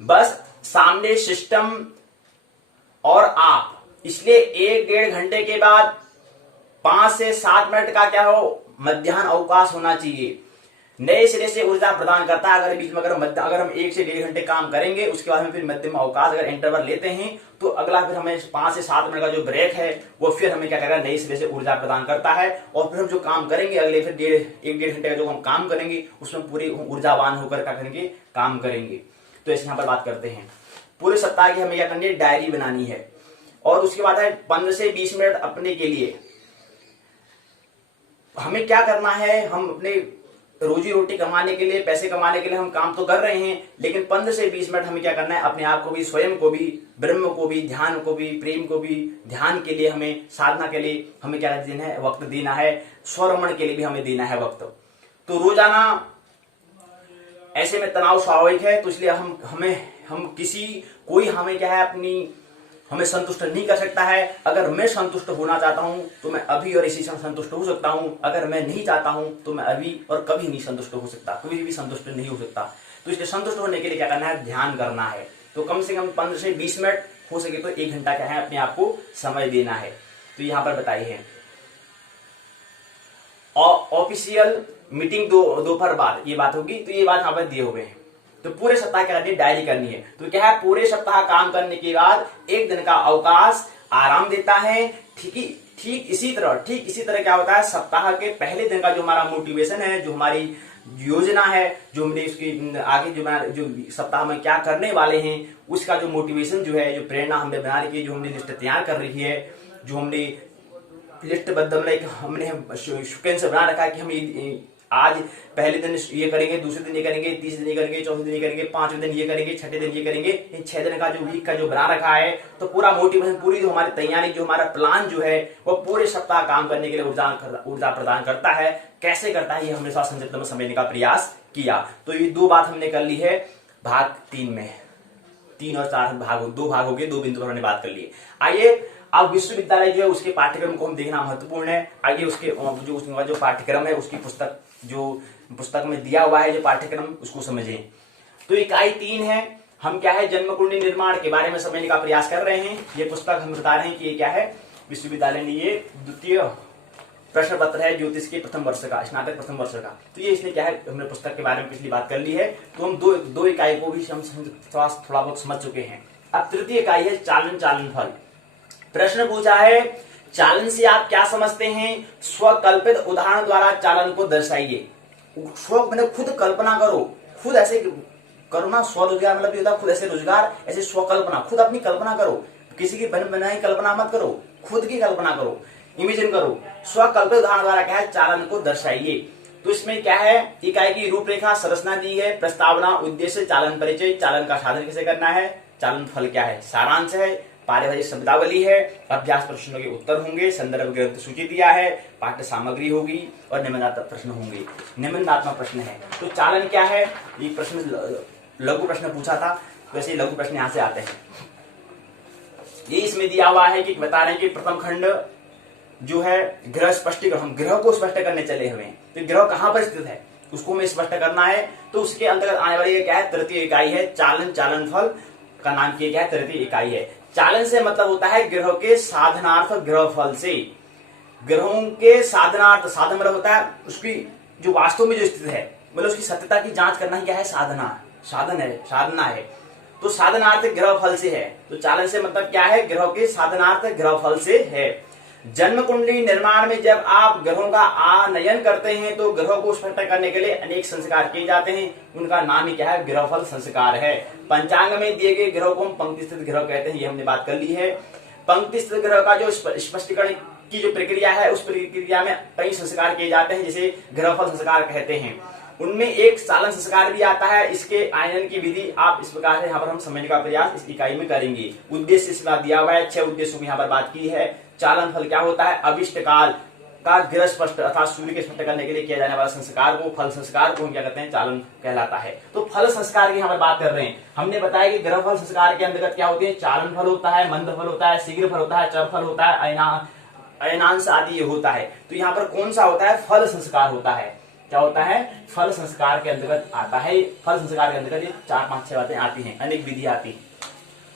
बस सामने सिस्टम और आप। इसलिए 1-1.5 घंटे के बाद 5 से 7 मिनट का क्या हो, मध्याह्न अवकाश होना चाहिए। नए सिरे से ऊर्जा प्रदान करता है। अगर बीच में अगर हम 1 से 1.5 घंटे काम करेंगे, उसके बाद में फिर मध्य में अवकाश अगर इंटरवल लेते हैं, तो अगला फिर हमें 5 से 7 मिनट का जो ब्रेक है वो फिर हमें क्या करेगा, नए सिरे से ऊर्जा प्रदान करता है। और फिर हम जो काम करेंगे अगले फिर 1-1.5 घंटे का जो हम काम करेंगे, उसमें पूरी ऊर्जावान होकर क्या करेंगे, काम करेंगे। तो ऐसे यहाँ पर बात करते हैं। पूरे सप्ताह की हमें क्या करनी है, डायरी बनानी है। और उसके बाद है 15 से 20 मिनट अपने के लिए। हमें क्या करना है, हम अपने रोजी रोटी कमाने के लिए, पैसे कमाने के लिए हम काम तो कर रहे हैं, लेकिन 15 से 20 मिनट हमें क्या करना है, अपने आप को भी, स्वयं को भी, ब्रह्म को भी, ध्यान को भी, प्रेम को भी, ध्यान के लिए हमें, साधना के लिए हमें क्या देना है, वक्त देना है। स्वरमण के लिए भी हमें देना है वक्त। तो रोजाना ऐसे में तनाव स्वाभाविक है, तो इसलिए कोई हमें क्या है, हमें संतुष्ट नहीं कर सकता है। अगर मैं संतुष्ट होना चाहता हूं तो मैं अभी और इसी से संतुष्ट हो सकता हूं। अगर मैं नहीं चाहता हूं तो मैं अभी और कभी नहीं संतुष्ट हो सकता, कभी भी संतुष्ट नहीं हो सकता। तो इसलिए संतुष्ट होने के लिए क्या करना है, ध्यान करना है। तो कम से कम 15 से 20 मिनट, हो सके तो 1 घंटा क्या है, अपने आप को समय देना है। तो यहां पर बताई है। ऑफिशियल मीटिंग दोपहर बाद ये बात होगी, तो ये बात यहाँ पर दिए हुए हैं। तो पूरे सप्ताह क्या करनी है, डायरी करनी है। तो क्या है, पूरे सप्ताह काम करने के बाद 1 दिन का अवकाश आराम देता है। ठीक इसी तरह क्या होता है, सप्ताह के पहले दिन का जो हमारा मोटिवेशन है, जो हमारी योजना है, जो हमने उसकी आगे जो सप्ताह में क्या करने वाले हैं, उसका जो मोटिवेशन जो है, जो प्रेरणा हमने बना रखी है, जो हमने लिस्ट तैयार कर रखी है, जो हमने लिस्ट हमने शुक्र से बना रखा है कि हम आज पहले दिन ये करेंगे, दूसरे दिन ये करेंगे, तीसरे दिन ये करेंगे, चौथे दिन ये करेंगे, 5वें दिन ये करेंगे, 6ठे दिन ये करेंगे। इन 6 दिन का जो वीक का जो बना रखा है, तो पूरा मोटिवेशन, पूरी जो हमारी तैयारी, जो हमारा प्लान जो है, वो पूरे सप्ताह काम करने के लिए ऊर्जा प्रदान करता है। कैसे करता है, ये हमेशा संक्षिप्त में समझने का प्रयास किया। तो ये 2 बात हमने कर ली है भाग 3 में। 3 और 4 भाग, 2 भाग हो गए, 2 बिंदु पर हमने बात कर ली। आइए अब विश्वविद्यालय जो है उसके पाठ्यक्रम को हम देखना महत्वपूर्ण है। आइए उसके जो पाठ्यक्रम है, उसकी पुस्तक में दिया हुआ है जो पाठ्यक्रम, उसको समझें। तो इकाई 3 है। हम क्या है, जन्म कुंडली निर्माण के बारे में समझने का प्रयास कर रहे हैं। ये पुस्तक हम बता रहे हैं कि ये क्या है, विश्वविद्यालय ने ये 2य प्रश्न पत्र है, ज्योतिष के प्रथम वर्ष का, स्नातक प्रथम वर्ष का। तो ये इसलिए क्या है, हमने पुस्तक के बारे में पिछली बात कर ली है। तो हम दो इकाई को भी हम थोड़ा बहुत समझ चुके हैं। अब तृतीय इकाई है चालन फल। प्रश्न पूछा है, चालन से आप क्या समझते हैं? स्वकल्पित उदाहरण द्वारा चालन को दर्शाइए। मैंने खुद कल्पना करो, खुद ऐसे करो ना। स्वरोजगार मतलब ये होता है खुद ऐसे रोजगार, ऐसे स्वकल्पना, खुद अपनी कल्पना करो। किसी की बन बनाई कल्पना मत करो, खुद की कल्पना करो, इमेजिन करो। स्वकल्पित उदाहरण द्वारा क्या है, चालन को दर्शाइए। तो इसमें क्या है, इकाई की रूपरेखा संरचना दी है, प्रस्तावना, उद्देश्य, चालन परिचय, चालन का साधन कैसे करना है, चालन फल क्या है, सारांश है, पारिभाषिक शब्दावली है, अभ्यास प्रश्नों के उत्तर होंगे, संदर्भ ग्रंथ सूची दिया है, पाठ्य सामग्री होगी और निबंधात्मक प्रश्न होंगे। निबंधात्मक प्रश्न है तो चालन क्या है, ये प्रश्न लघु प्रश्न पूछा था, वैसे लघु प्रश्न यहाँ से आते हैं। ये इसमें दिया हुआ है कि बता रहे हैं कि प्रथम खंड जो है ग्रह स्पष्टीकरण, हम ग्रह को स्पष्ट करने चले हुए हैं। तो ग्रह कहाँ पर स्थित है उसको हमें स्पष्ट करना है। तो उसके अंतर्गत आने वाली क्या है, तृतीय इकाई है चालन। चालन फल का नाम क्या है, तृतीय इकाई है। चालन से मतलब होता है ग्रह के साधनार्थ ग्रह फल से। ग्रहों के साधनार्थ, साधन मतलब होता है उसकी जो वास्तव में जो स्थिति है, मतलब उसकी सत्यता की जांच करना ही क्या है, साधना, साधन है, साधना है। तो साधनार्थ ग्रह फल से है। तो चालन से मतलब क्या है, ग्रह के साधनार्थ ग्रह फल से है। जन्म कुंडली निर्माण में जब आप ग्रहों का आनयन करते हैं तो ग्रहों को स्पष्ट करने के लिए अनेक संस्कार किए जाते हैं, उनका नाम ही क्या है, ग्रहफल संस्कार है। पंचांग में दिए गए ग्रह को हम पंक्ति स्थित ग्रह कहते हैं, ये हमने बात कर ली है। पंक्ति स्थित ग्रह का जो स्पष्टीकरण की जो प्रक्रिया है, उस प्रक्रिया में कई संस्कार किए जाते हैं, जिसे ग्रहफल संस्कार कहते हैं। उनमें एक चालन संस्कार भी आता है। इसके आयन की विधि आप इस प्रकार से यहाँ पर हम समझने का प्रयास इस इकाई में करेंगे। उद्देश्य इसमें दिया हुआ है, 6 उद्देश्यों की यहाँ पर बात की है। चालन फल क्या होता है, अभिष्ट काल का ग्रह स्पष्ट अर्थात सूर्य के स्पष्ट करने के लिए किया जाने वाला संस्कार को, फल संस्कार को हम क्या कहते हैं, चालन कहलाता है। तो फल संस्कार की यहाँ पर बात कर रहे हैं। हमने बताया कि ग्रह फल संस्कार के अंतर्गत क्या होते हैं, चालन फल होता है, मंद फल होता है, शीघ्र फल होता है, चर फल होता है, अयनांश आदि ये होता है। तो यहाँ पर कौन सा होता है, फल संस्कार होता है। क्या होता है, फल संस्कार के अंतर्गत आता है। फल संस्कार के अंतर्गत ये 4, 5, 6 बातें आती हैं, अनेक विधि आती है।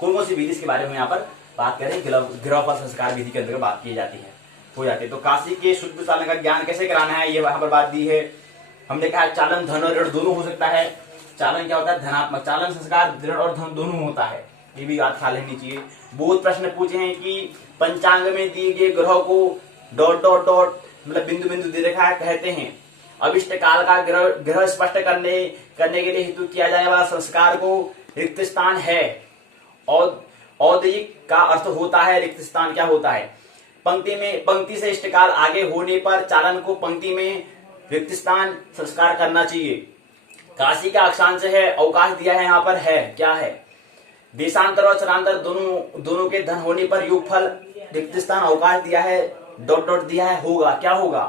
कौन कौन सी विधि इसके बारे में यहाँ पर बात करें, ग्रह फल संस्कार विधि के अंतर्गत बात की जाती है, हो जाती है। तो काशी के शुद्ध चालन का ज्ञान कैसे कराना है, ये वहां पर बात दी है। हमने कहा चालन धन और ऋण दोनों हो सकता है। चालन क्या होता है, धनात्मक। चालन संस्कार ऋण और धन दोनों होता है, ये भी बात ख्याल रखनी चाहिए। बहुत प्रश्न पूछे हैं कि पंचांग में दिए गए ग्रह को डॉट डॉट डॉट मतलब बिंदु बिंदु दे रखा है, कहते हैं अभिष्ट काल का ग्रह स्पष्ट करने के लिए हेतु किया जाने वाला संस्कार को रिक्त स्थान है। और औदयिक का अर्थ होता है रिक्त स्थान। क्या होता है, पंक्ति से इष्टकाल आगे होने पर चालन को पंक्ति में रिक्त स्थान संस्कार करना चाहिए। काशी का अक्षांश है, अवकाश दिया है यहाँ पर, है क्या है, देशांतर और चरांतर दोनों के धन होने पर योगफल रिक्त स्थान अवकाश दिया है, डॉट डॉट दिया है, होगा क्या होगा।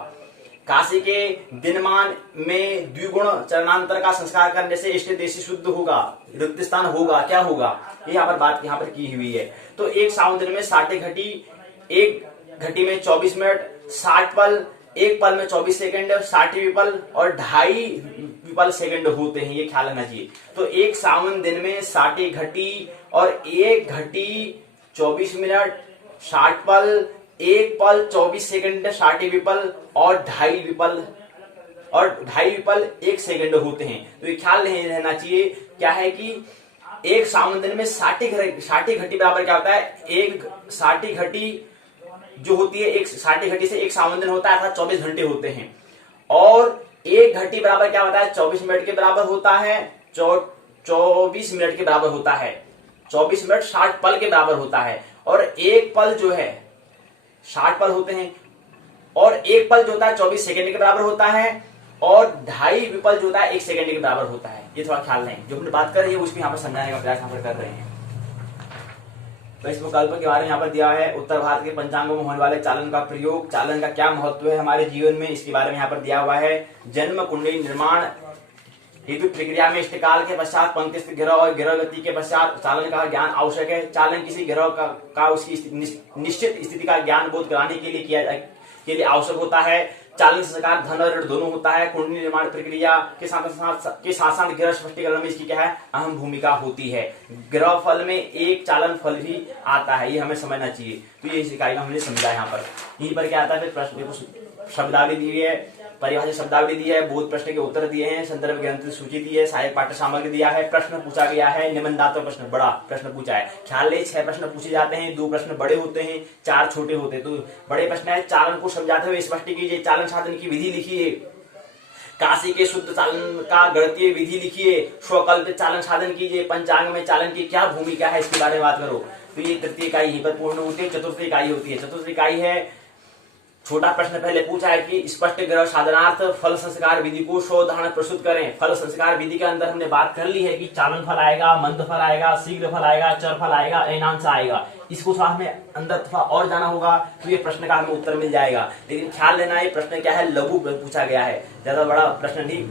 काशी के दिनमान में द्विगुण चरणांतर का संस्कार करने से इष्ट देशी शुद्ध होगा, रिक्त स्थान होगा क्या होगा, ये यहाँ पर बात यहाँ पर की हुई है। तो एक सावन दिन में 60 घटी, एक घटी में 24 मिनट, 60 पल, एक पल में 24 सेकंड, 60 विपल और 2.5 विपल सेकंड होते हैं, ये ख्याल रखना चाहिए। तो एक सावन दिन में 60 घटी और एक घटी 24 मिनट, 60 पल, एक पल 24 सेकंड, 60 विपल और 2.5 विपल 1 सेकंड होते हैं। तो ये ख्याल नहीं रहना चाहिए क्या है कि एक सावन दिन में 60 घटी बराबर क्या होता है, एक 60 घटी जो होती है, एक 60 घटी से एक सावन दिन होता है अर्थात 24 घंटे होते हैं। और एक घटी बराबर क्या होता है, 24 मिनट के बराबर होता है, 24 मिनट के बराबर होता है, 24 मिनट 60 पल के बराबर होता है। और एक पल जो है 60 पल होते हैं और एक पल जो होता है 24 सेकंड के बराबर होता है और 2.5 विपल जो होता है 1 सेकंड के बराबर होता है। ये थोड़ा ख्याल लें, जो हमने बात कर रही है उसको यहाँ पर समझाने का प्रयास यहाँ पर कर रहे हैं। तो इस विकल्प के बारे में यहाँ पर दिया है, उत्तर भारत के पंचांगों में होने वाले चालन का प्रयोग, चालन का क्या महत्व है हमारे जीवन में, इसके बारे में यहाँ पर दिया हुआ है। जन्म कुंडली निर्माण हेतु प्रक्रिया में इष्टकाल के पश्चात पंक्तिस्थ ग्रह और ग्रह गति के पश्चात चालन का ज्ञान आवश्यक है। चालन किसी ग्रह का उसकी निश्चित स्थिति का ज्ञान बोध कराने के लिए आवश्यक होता है। चालन संस्कार धन और ऋण दोनों होता है। कुंडली निर्माण प्रक्रिया के साथ ग्रह स्पष्टीकरण में इसकी क्या है, अहम भूमिका होती है। ग्रह फल में एक चालन फल भी आता है, ये हमें समझना चाहिए। तो ये इस इकाई में हमने समझा। यहाँ पर यहीं पर क्या आता है, फिर प्रश्न शब्दावली दी हुई है, परिभाषित शब्दावली दी है, बहुत प्रश्न के उत्तर दिए हैं, संदर्भ ग्रंथ सूची दी है, सहायक पाठ्य सामग्री दिया है, प्रश्न पूछा गया है, निबंधात्मक प्रश्न बड़ा प्रश्न पूछा है। ख्याल ले 6 प्रश्न पूछे जाते हैं, 2 प्रश्न बड़े होते हैं, 4 छोटे होते हैं। तो बड़े प्रश्न है, चालन को समझाते हुए स्पष्ट कीजिए, चालन साधन की विधि लिखिए, काशी के शुद्ध चालन का गणितीय विधि लिखिए, स्वकल्पित चालन साधन कीजिए, पंचांग में चालन की क्या भूमिका है इसके बारे में बात करो। तो ये तृतीय इकाई यहीं पर पूर्ण होती है। चतुर्थ इकाई होती है। चतुर्थ इकाई है, छोटा प्रश्न पहले पूछा है कि स्पष्ट ग्रह साधनार्थ फल संस्कार विधि को शोधान प्रस्तुत करें। फल संस्कार विधि के अंदर हमने बात कर ली है कि चालन फल आएगा, मंद फल आएगा, शीघ्र फल आएगा, चर फल आएगा, अयनांश आएगा। इसको थोड़ा हमें अंदर थोड़ा और जाना होगा तो ये प्रश्न का हमें उत्तर मिल जाएगा। लेकिन ख्याल लेना, ये प्रश्न क्या है, लघु पूछा गया है, ज्यादा बड़ा प्रश्न नहीं,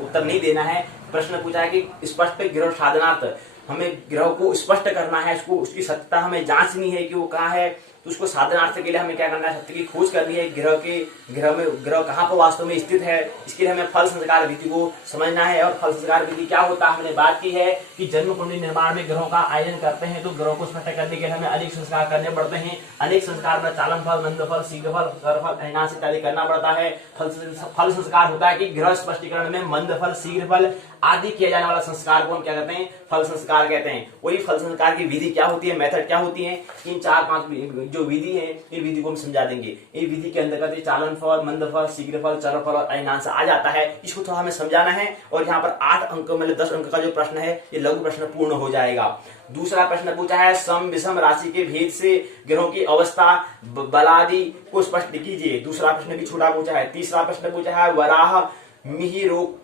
उत्तर नहीं देना है। प्रश्न पूछा है कि स्पष्ट ग्रह साधनार्थ, हमें ग्रह को स्पष्ट करना है, उसको उसकी सत्यता हमें जांचनी है कि वो कहाँ है। तो उसको साधनार्थ के लिए हमें क्या करना है, सत्य की खोज करनी है। ग्रह कहाँ पर वास्तव में स्थित है, इसके लिए हमें फल संस्कार विधि को समझना है। और फल संस्कार विधि क्या होता है, हमने बात की है कि जन्म कुंडली निर्माण में ग्रहों का आयन करते हैं, तो ग्रहों को स्पष्ट करने के लिए हमें अनेक संस्कार करने पड़ते हैं। अनेक संस्कार में चालन फल, मंद फल, शीघ्र फल, चर फल, अयनांश इत्यादि करना पड़ता है। फल संस्कार होता है कि ग्रह स्पष्टीकरण में मंद फल, शीघ्र फल आदि किया जाने वाला संस्कार को हम क्या कहते हैं, फल संस्कार कहते हैं। वही फल संस्कार की विधि क्या होती है, मेथड क्या होती है, इन 4-5 जो विधि है, इन विधि को हम समझा देंगे। इन विधि के अंतर्गत चालन फल, मंद फल, शीघ्र फल, चर फल और अयनांश आ जाता है। इसको थोड़ा हमें समझाना है। और यहाँ पर 8 अंक मतलब 10 अंक का जो प्रश्न है, ये लघु प्रश्न पूर्ण हो जाएगा। दूसरा प्रश्न पूछा है, सम विषम राशि के भेद से ग्रहों की अवस्था बलादि को स्पष्ट कीजिए। दूसरा प्रश्न भी छोटा पूछा है। तीसरा प्रश्न पूछा है, वराह मिहिरोक्त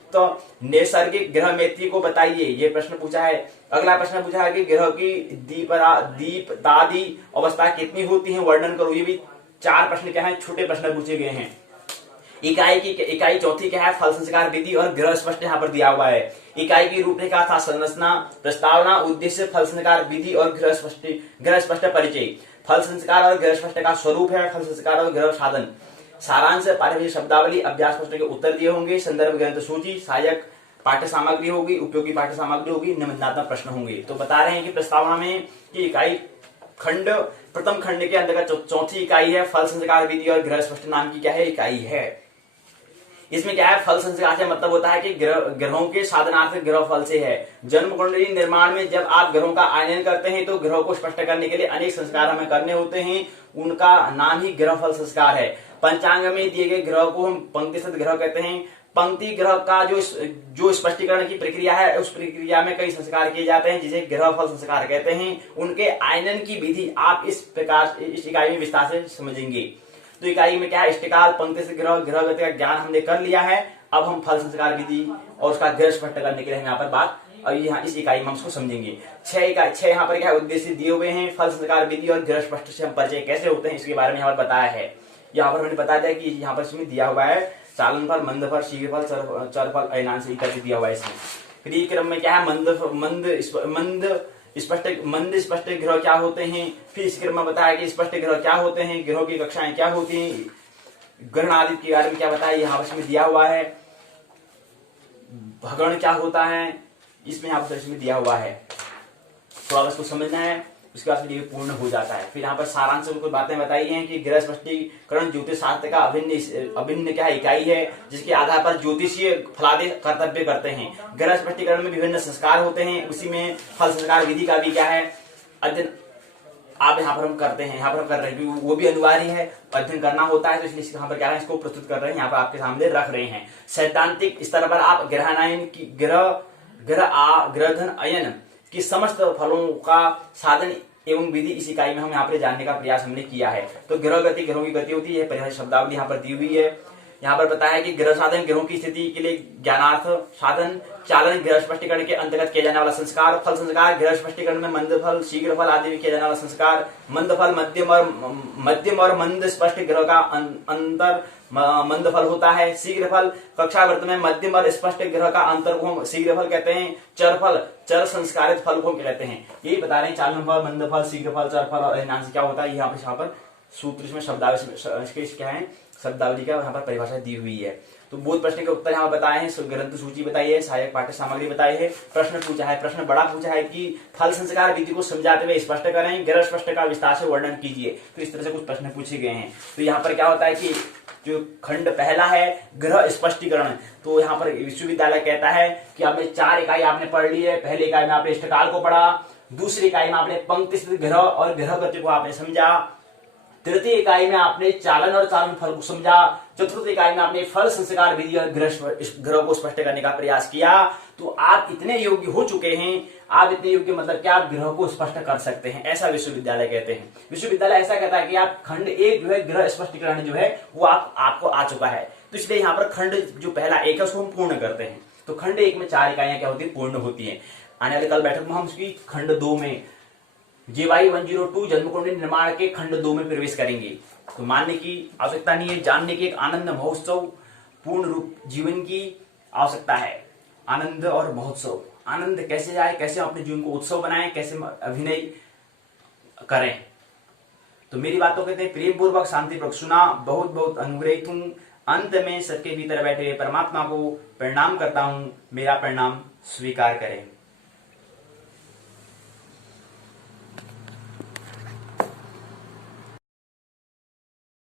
नैसर्गिक ग्रह मैत्री को बताइए, ये प्रश्न पूछा है। अगला प्रश्न पूछा है कि ग्रह की दीपदादी अवस्था कितनी होती है, वर्णन करो। ये भी 4 प्रश्न क्या है, छोटे प्रश्न पूछे गए हैं। इकाई चौथी क्या है, फल संस्कार विधि और ग्रह स्पष्ट यहाँ पर दिया हुआ है। इकाई की रूपरेखा था संरचना, प्रस्तावना, उद्देश्य, फल संस्कार विधि और ग्रह स्पष्ट परिचय। फल संस्कार और ग्रह स्पष्ट का स्वरूप है, फल संस्कार और ग्रह साधन। सारांश, पाठ्य शब्दावली, अभ्यास प्रश्न के उत्तर दिए होंगे, संदर्भ ग्रंथ सूची, सहायक पाठ्य सामग्री होगी, उपयोगी पाठ्य सामग्री होगी, निबंधात्मक प्रश्न होंगे। तो बता रहे हैं कि प्रस्तावना में कि इकाई खंड, प्रथम खंड के अंतर्गत चौथी इकाई है, फल संस्कार विधि और ग्रह स्पष्ट नाम की क्या है, इकाई है। इसमें क्या है, फल संस्कार से मतलब होता है कि ग्रहों के साधनार्थ ग्रह फल से है। जन्म कुंडली निर्माण में जब आप ग्रहों का आयन करते हैं तो ग्रहों को स्पष्ट करने के लिए अनेक संस्कार हमें करने होते हैं, उनका नाम ही ग्रह फल संस्कार है। पंचांग में दिए गए ग्रह को हम पंक्तिस्थ ग्रह कहते हैं। पंक्ति ग्रह का जो स्पष्टीकरण की प्रक्रिया है, उस प्रक्रिया में कई संस्कार किए जाते हैं जिसे ग्रह फल संस्कार कहते हैं। उनके आयनन की विधि आप इस इकाई में विस्तार से समझेंगे। तो इकाई में क्या है, इष्टकाल, पंक्तिस्थ ग्रह, ग्रहगति का ज्ञान हमने कर लिया है। अब हम फल संस्कार विधि और उसका ग्रह स्पष्ट करने के लिए हम यहाँ पर बात, और यहाँ इस इकाई में हम उसको समझेंगे। 6 यहाँ पर क्या उद्देश्य दिए हुए हैं। फल संस्कार विधि और ग्रह स्पष्ट से हम परिचय कैसे होते हैं, इसके बारे में यहाँ पर बताया है। यहाँ पर मैंने बता दिया कि यहाँ पर इसमें दिया हुआ है चालन फल, मंद फल, शीघ्र फल, चर फल, अयनांश इत्यादि दिया हुआ है इसमें। फिर ये क्रम में क्या है, मंद स्पष्ट ग्रह क्या होते हैं। फिर इस क्रम में बताया कि स्पष्ट ग्रह क्या होते हैं, ग्रहों की कक्षाएं क्या होती हैं, ग्रहण आदि के बारे में क्या बताया, यहाँ पर दिया हुआ है। भगण क्या होता है, इसमें यहाँ पर इसमें दिया हुआ है। थोड़ा इसको समझना है, उसके बाद ये पूर्ण हो जाता है। फिर यहाँ पर सारांश में कुछ बातें बताई हैं कि ग्रह स्पष्टीकरण ज्योतिष शास्त्र का अभिन्न क्या इकाई है, जिसके आधार पर ज्योतिषीय फलादि कर्तव्य करते हैं। ग्रह स्पष्टीकरण में विभिन्न संस्कार होते हैं, उसी में फल संस्कार विधि का भी क्या है अध्ययन आप यहाँ पर हम करते हैं, यहाँ पर हम कर रहे हैं, वो भी अनिवार्य है, अध्ययन करना होता है। तो इसलिए यहाँ पर क्या है, इसको प्रस्तुत कर रहे हैं, यहाँ पर आपके सामने रख रहे हैं। सैद्धांतिक स्तर पर आप ग्रहणायन की ग्रहधन अयन की समस्त फलों का साधन एवं विधि इस इकाई में हम यहाँ पर जानने का प्रयास हमने किया है। तो ग्रह गति, ग्रहों की गति होती है, परिभाषित शब्दावली यहाँ पर दी हुई है। यहाँ पर बताया है कि ग्रह साधन ग्रहों की स्थिति के लिए ज्ञानार्थ साधन, चालन ग्रह स्पष्टीकरण के अंतर्गत किया जाने वाला संस्कार, फल संस्कार ग्रह स्पष्टीकरण में मंद फल, शीघ्र फल आदि में किया जाने वाला संस्कार, मंद फल मध्यम और मंद स्पष्ट ग्रह का अंतर मंद फल होता है। शीघ्र फल कक्षावर्त में मध्यम और स्पष्ट ग्रह का अंतर को हम शीघ्र फल कहते हैं। चर संस्कारित फल को हम कहते हैं। यही बता रहे हैं, चालन फल, मंद फल, शीघ्र फल, चर फल और अयनांश क्या होता है। यहाँ पर सूत्र में शब्दावली क्या है, शब्दावली का यहाँ पर परिभाषा दी हुई है। तो बोध प्रश्न के उत्तर यहाँ बताए हैं, ग्रंथ सूची बताई है, सहायक पाठ्य सामग्री बताई है। प्रश्न पूछा है, प्रश्न बड़ा पूछा है कि फल संस्कार विधि को समझाते हुए स्पष्ट करें, ग्रह स्पष्ट का विस्तार से वर्णन कीजिए। तो इस तरह से कुछ प्रश्न पूछे गए हैं। तो यहाँ पर क्या होता है कि जो खंड पहला है ग्रह स्पष्टीकरण, तो यहाँ पर विश्वविद्यालय कहता है कि आपने 4 इकाई आपने पढ़ ली है। पहली इकाई में आपने इष्टकाल को पढ़ा, दूसरी इकाई में आपने पंक्तिस्थ ग्रह और ग्रह गति को आपने समझा, तृतीय इकाई में आपने चालन और चालन फल को समझा, चतुर्थ इकाई में आपने फल संस्कार विधि और ग्रह को स्पष्ट करने का प्रयास किया। तो आप इतने योग्य हो चुके हैं, आप इतने योग्य मतलब कि आप ग्रह को स्पष्ट कर सकते हैं, ऐसा विश्वविद्यालय कहते हैं। विश्वविद्यालय ऐसा कहता है कि आप खंड 1 जो है ग्रह स्पष्टीकरण जो है वो आपको आ चुका है। तो इसलिए यहाँ पर खंड जो पहला 1 है उसको हम पूर्ण करते हैं। तो खंड 1 में 4 इकाइयां क्या होती है, पूर्ण होती है। आने वाले कल बैठक में हम उसकी खंड 2 में JY 102 जन्म कुंडली निर्माण के खंड 2 में प्रवेश करेंगे। तो मानने की आवश्यकता नहीं है, जानने की एक आनंद महोत्सव पूर्ण रूप जीवन की आवश्यकता है। आनंद और महोत्सव, आनंद कैसे जाए, कैसे अपने जीवन को उत्सव बनाएं, कैसे अभिनय करें। तो मेरी बातों कहते हैं प्रेम पूर्वक शांतिपूर्वक सुना, बहुत बहुत अनुग्रहित हूं। अंत में सबके भीतर बैठे परमात्मा को प्रणाम करता हूं, मेरा प्रणाम स्वीकार करें।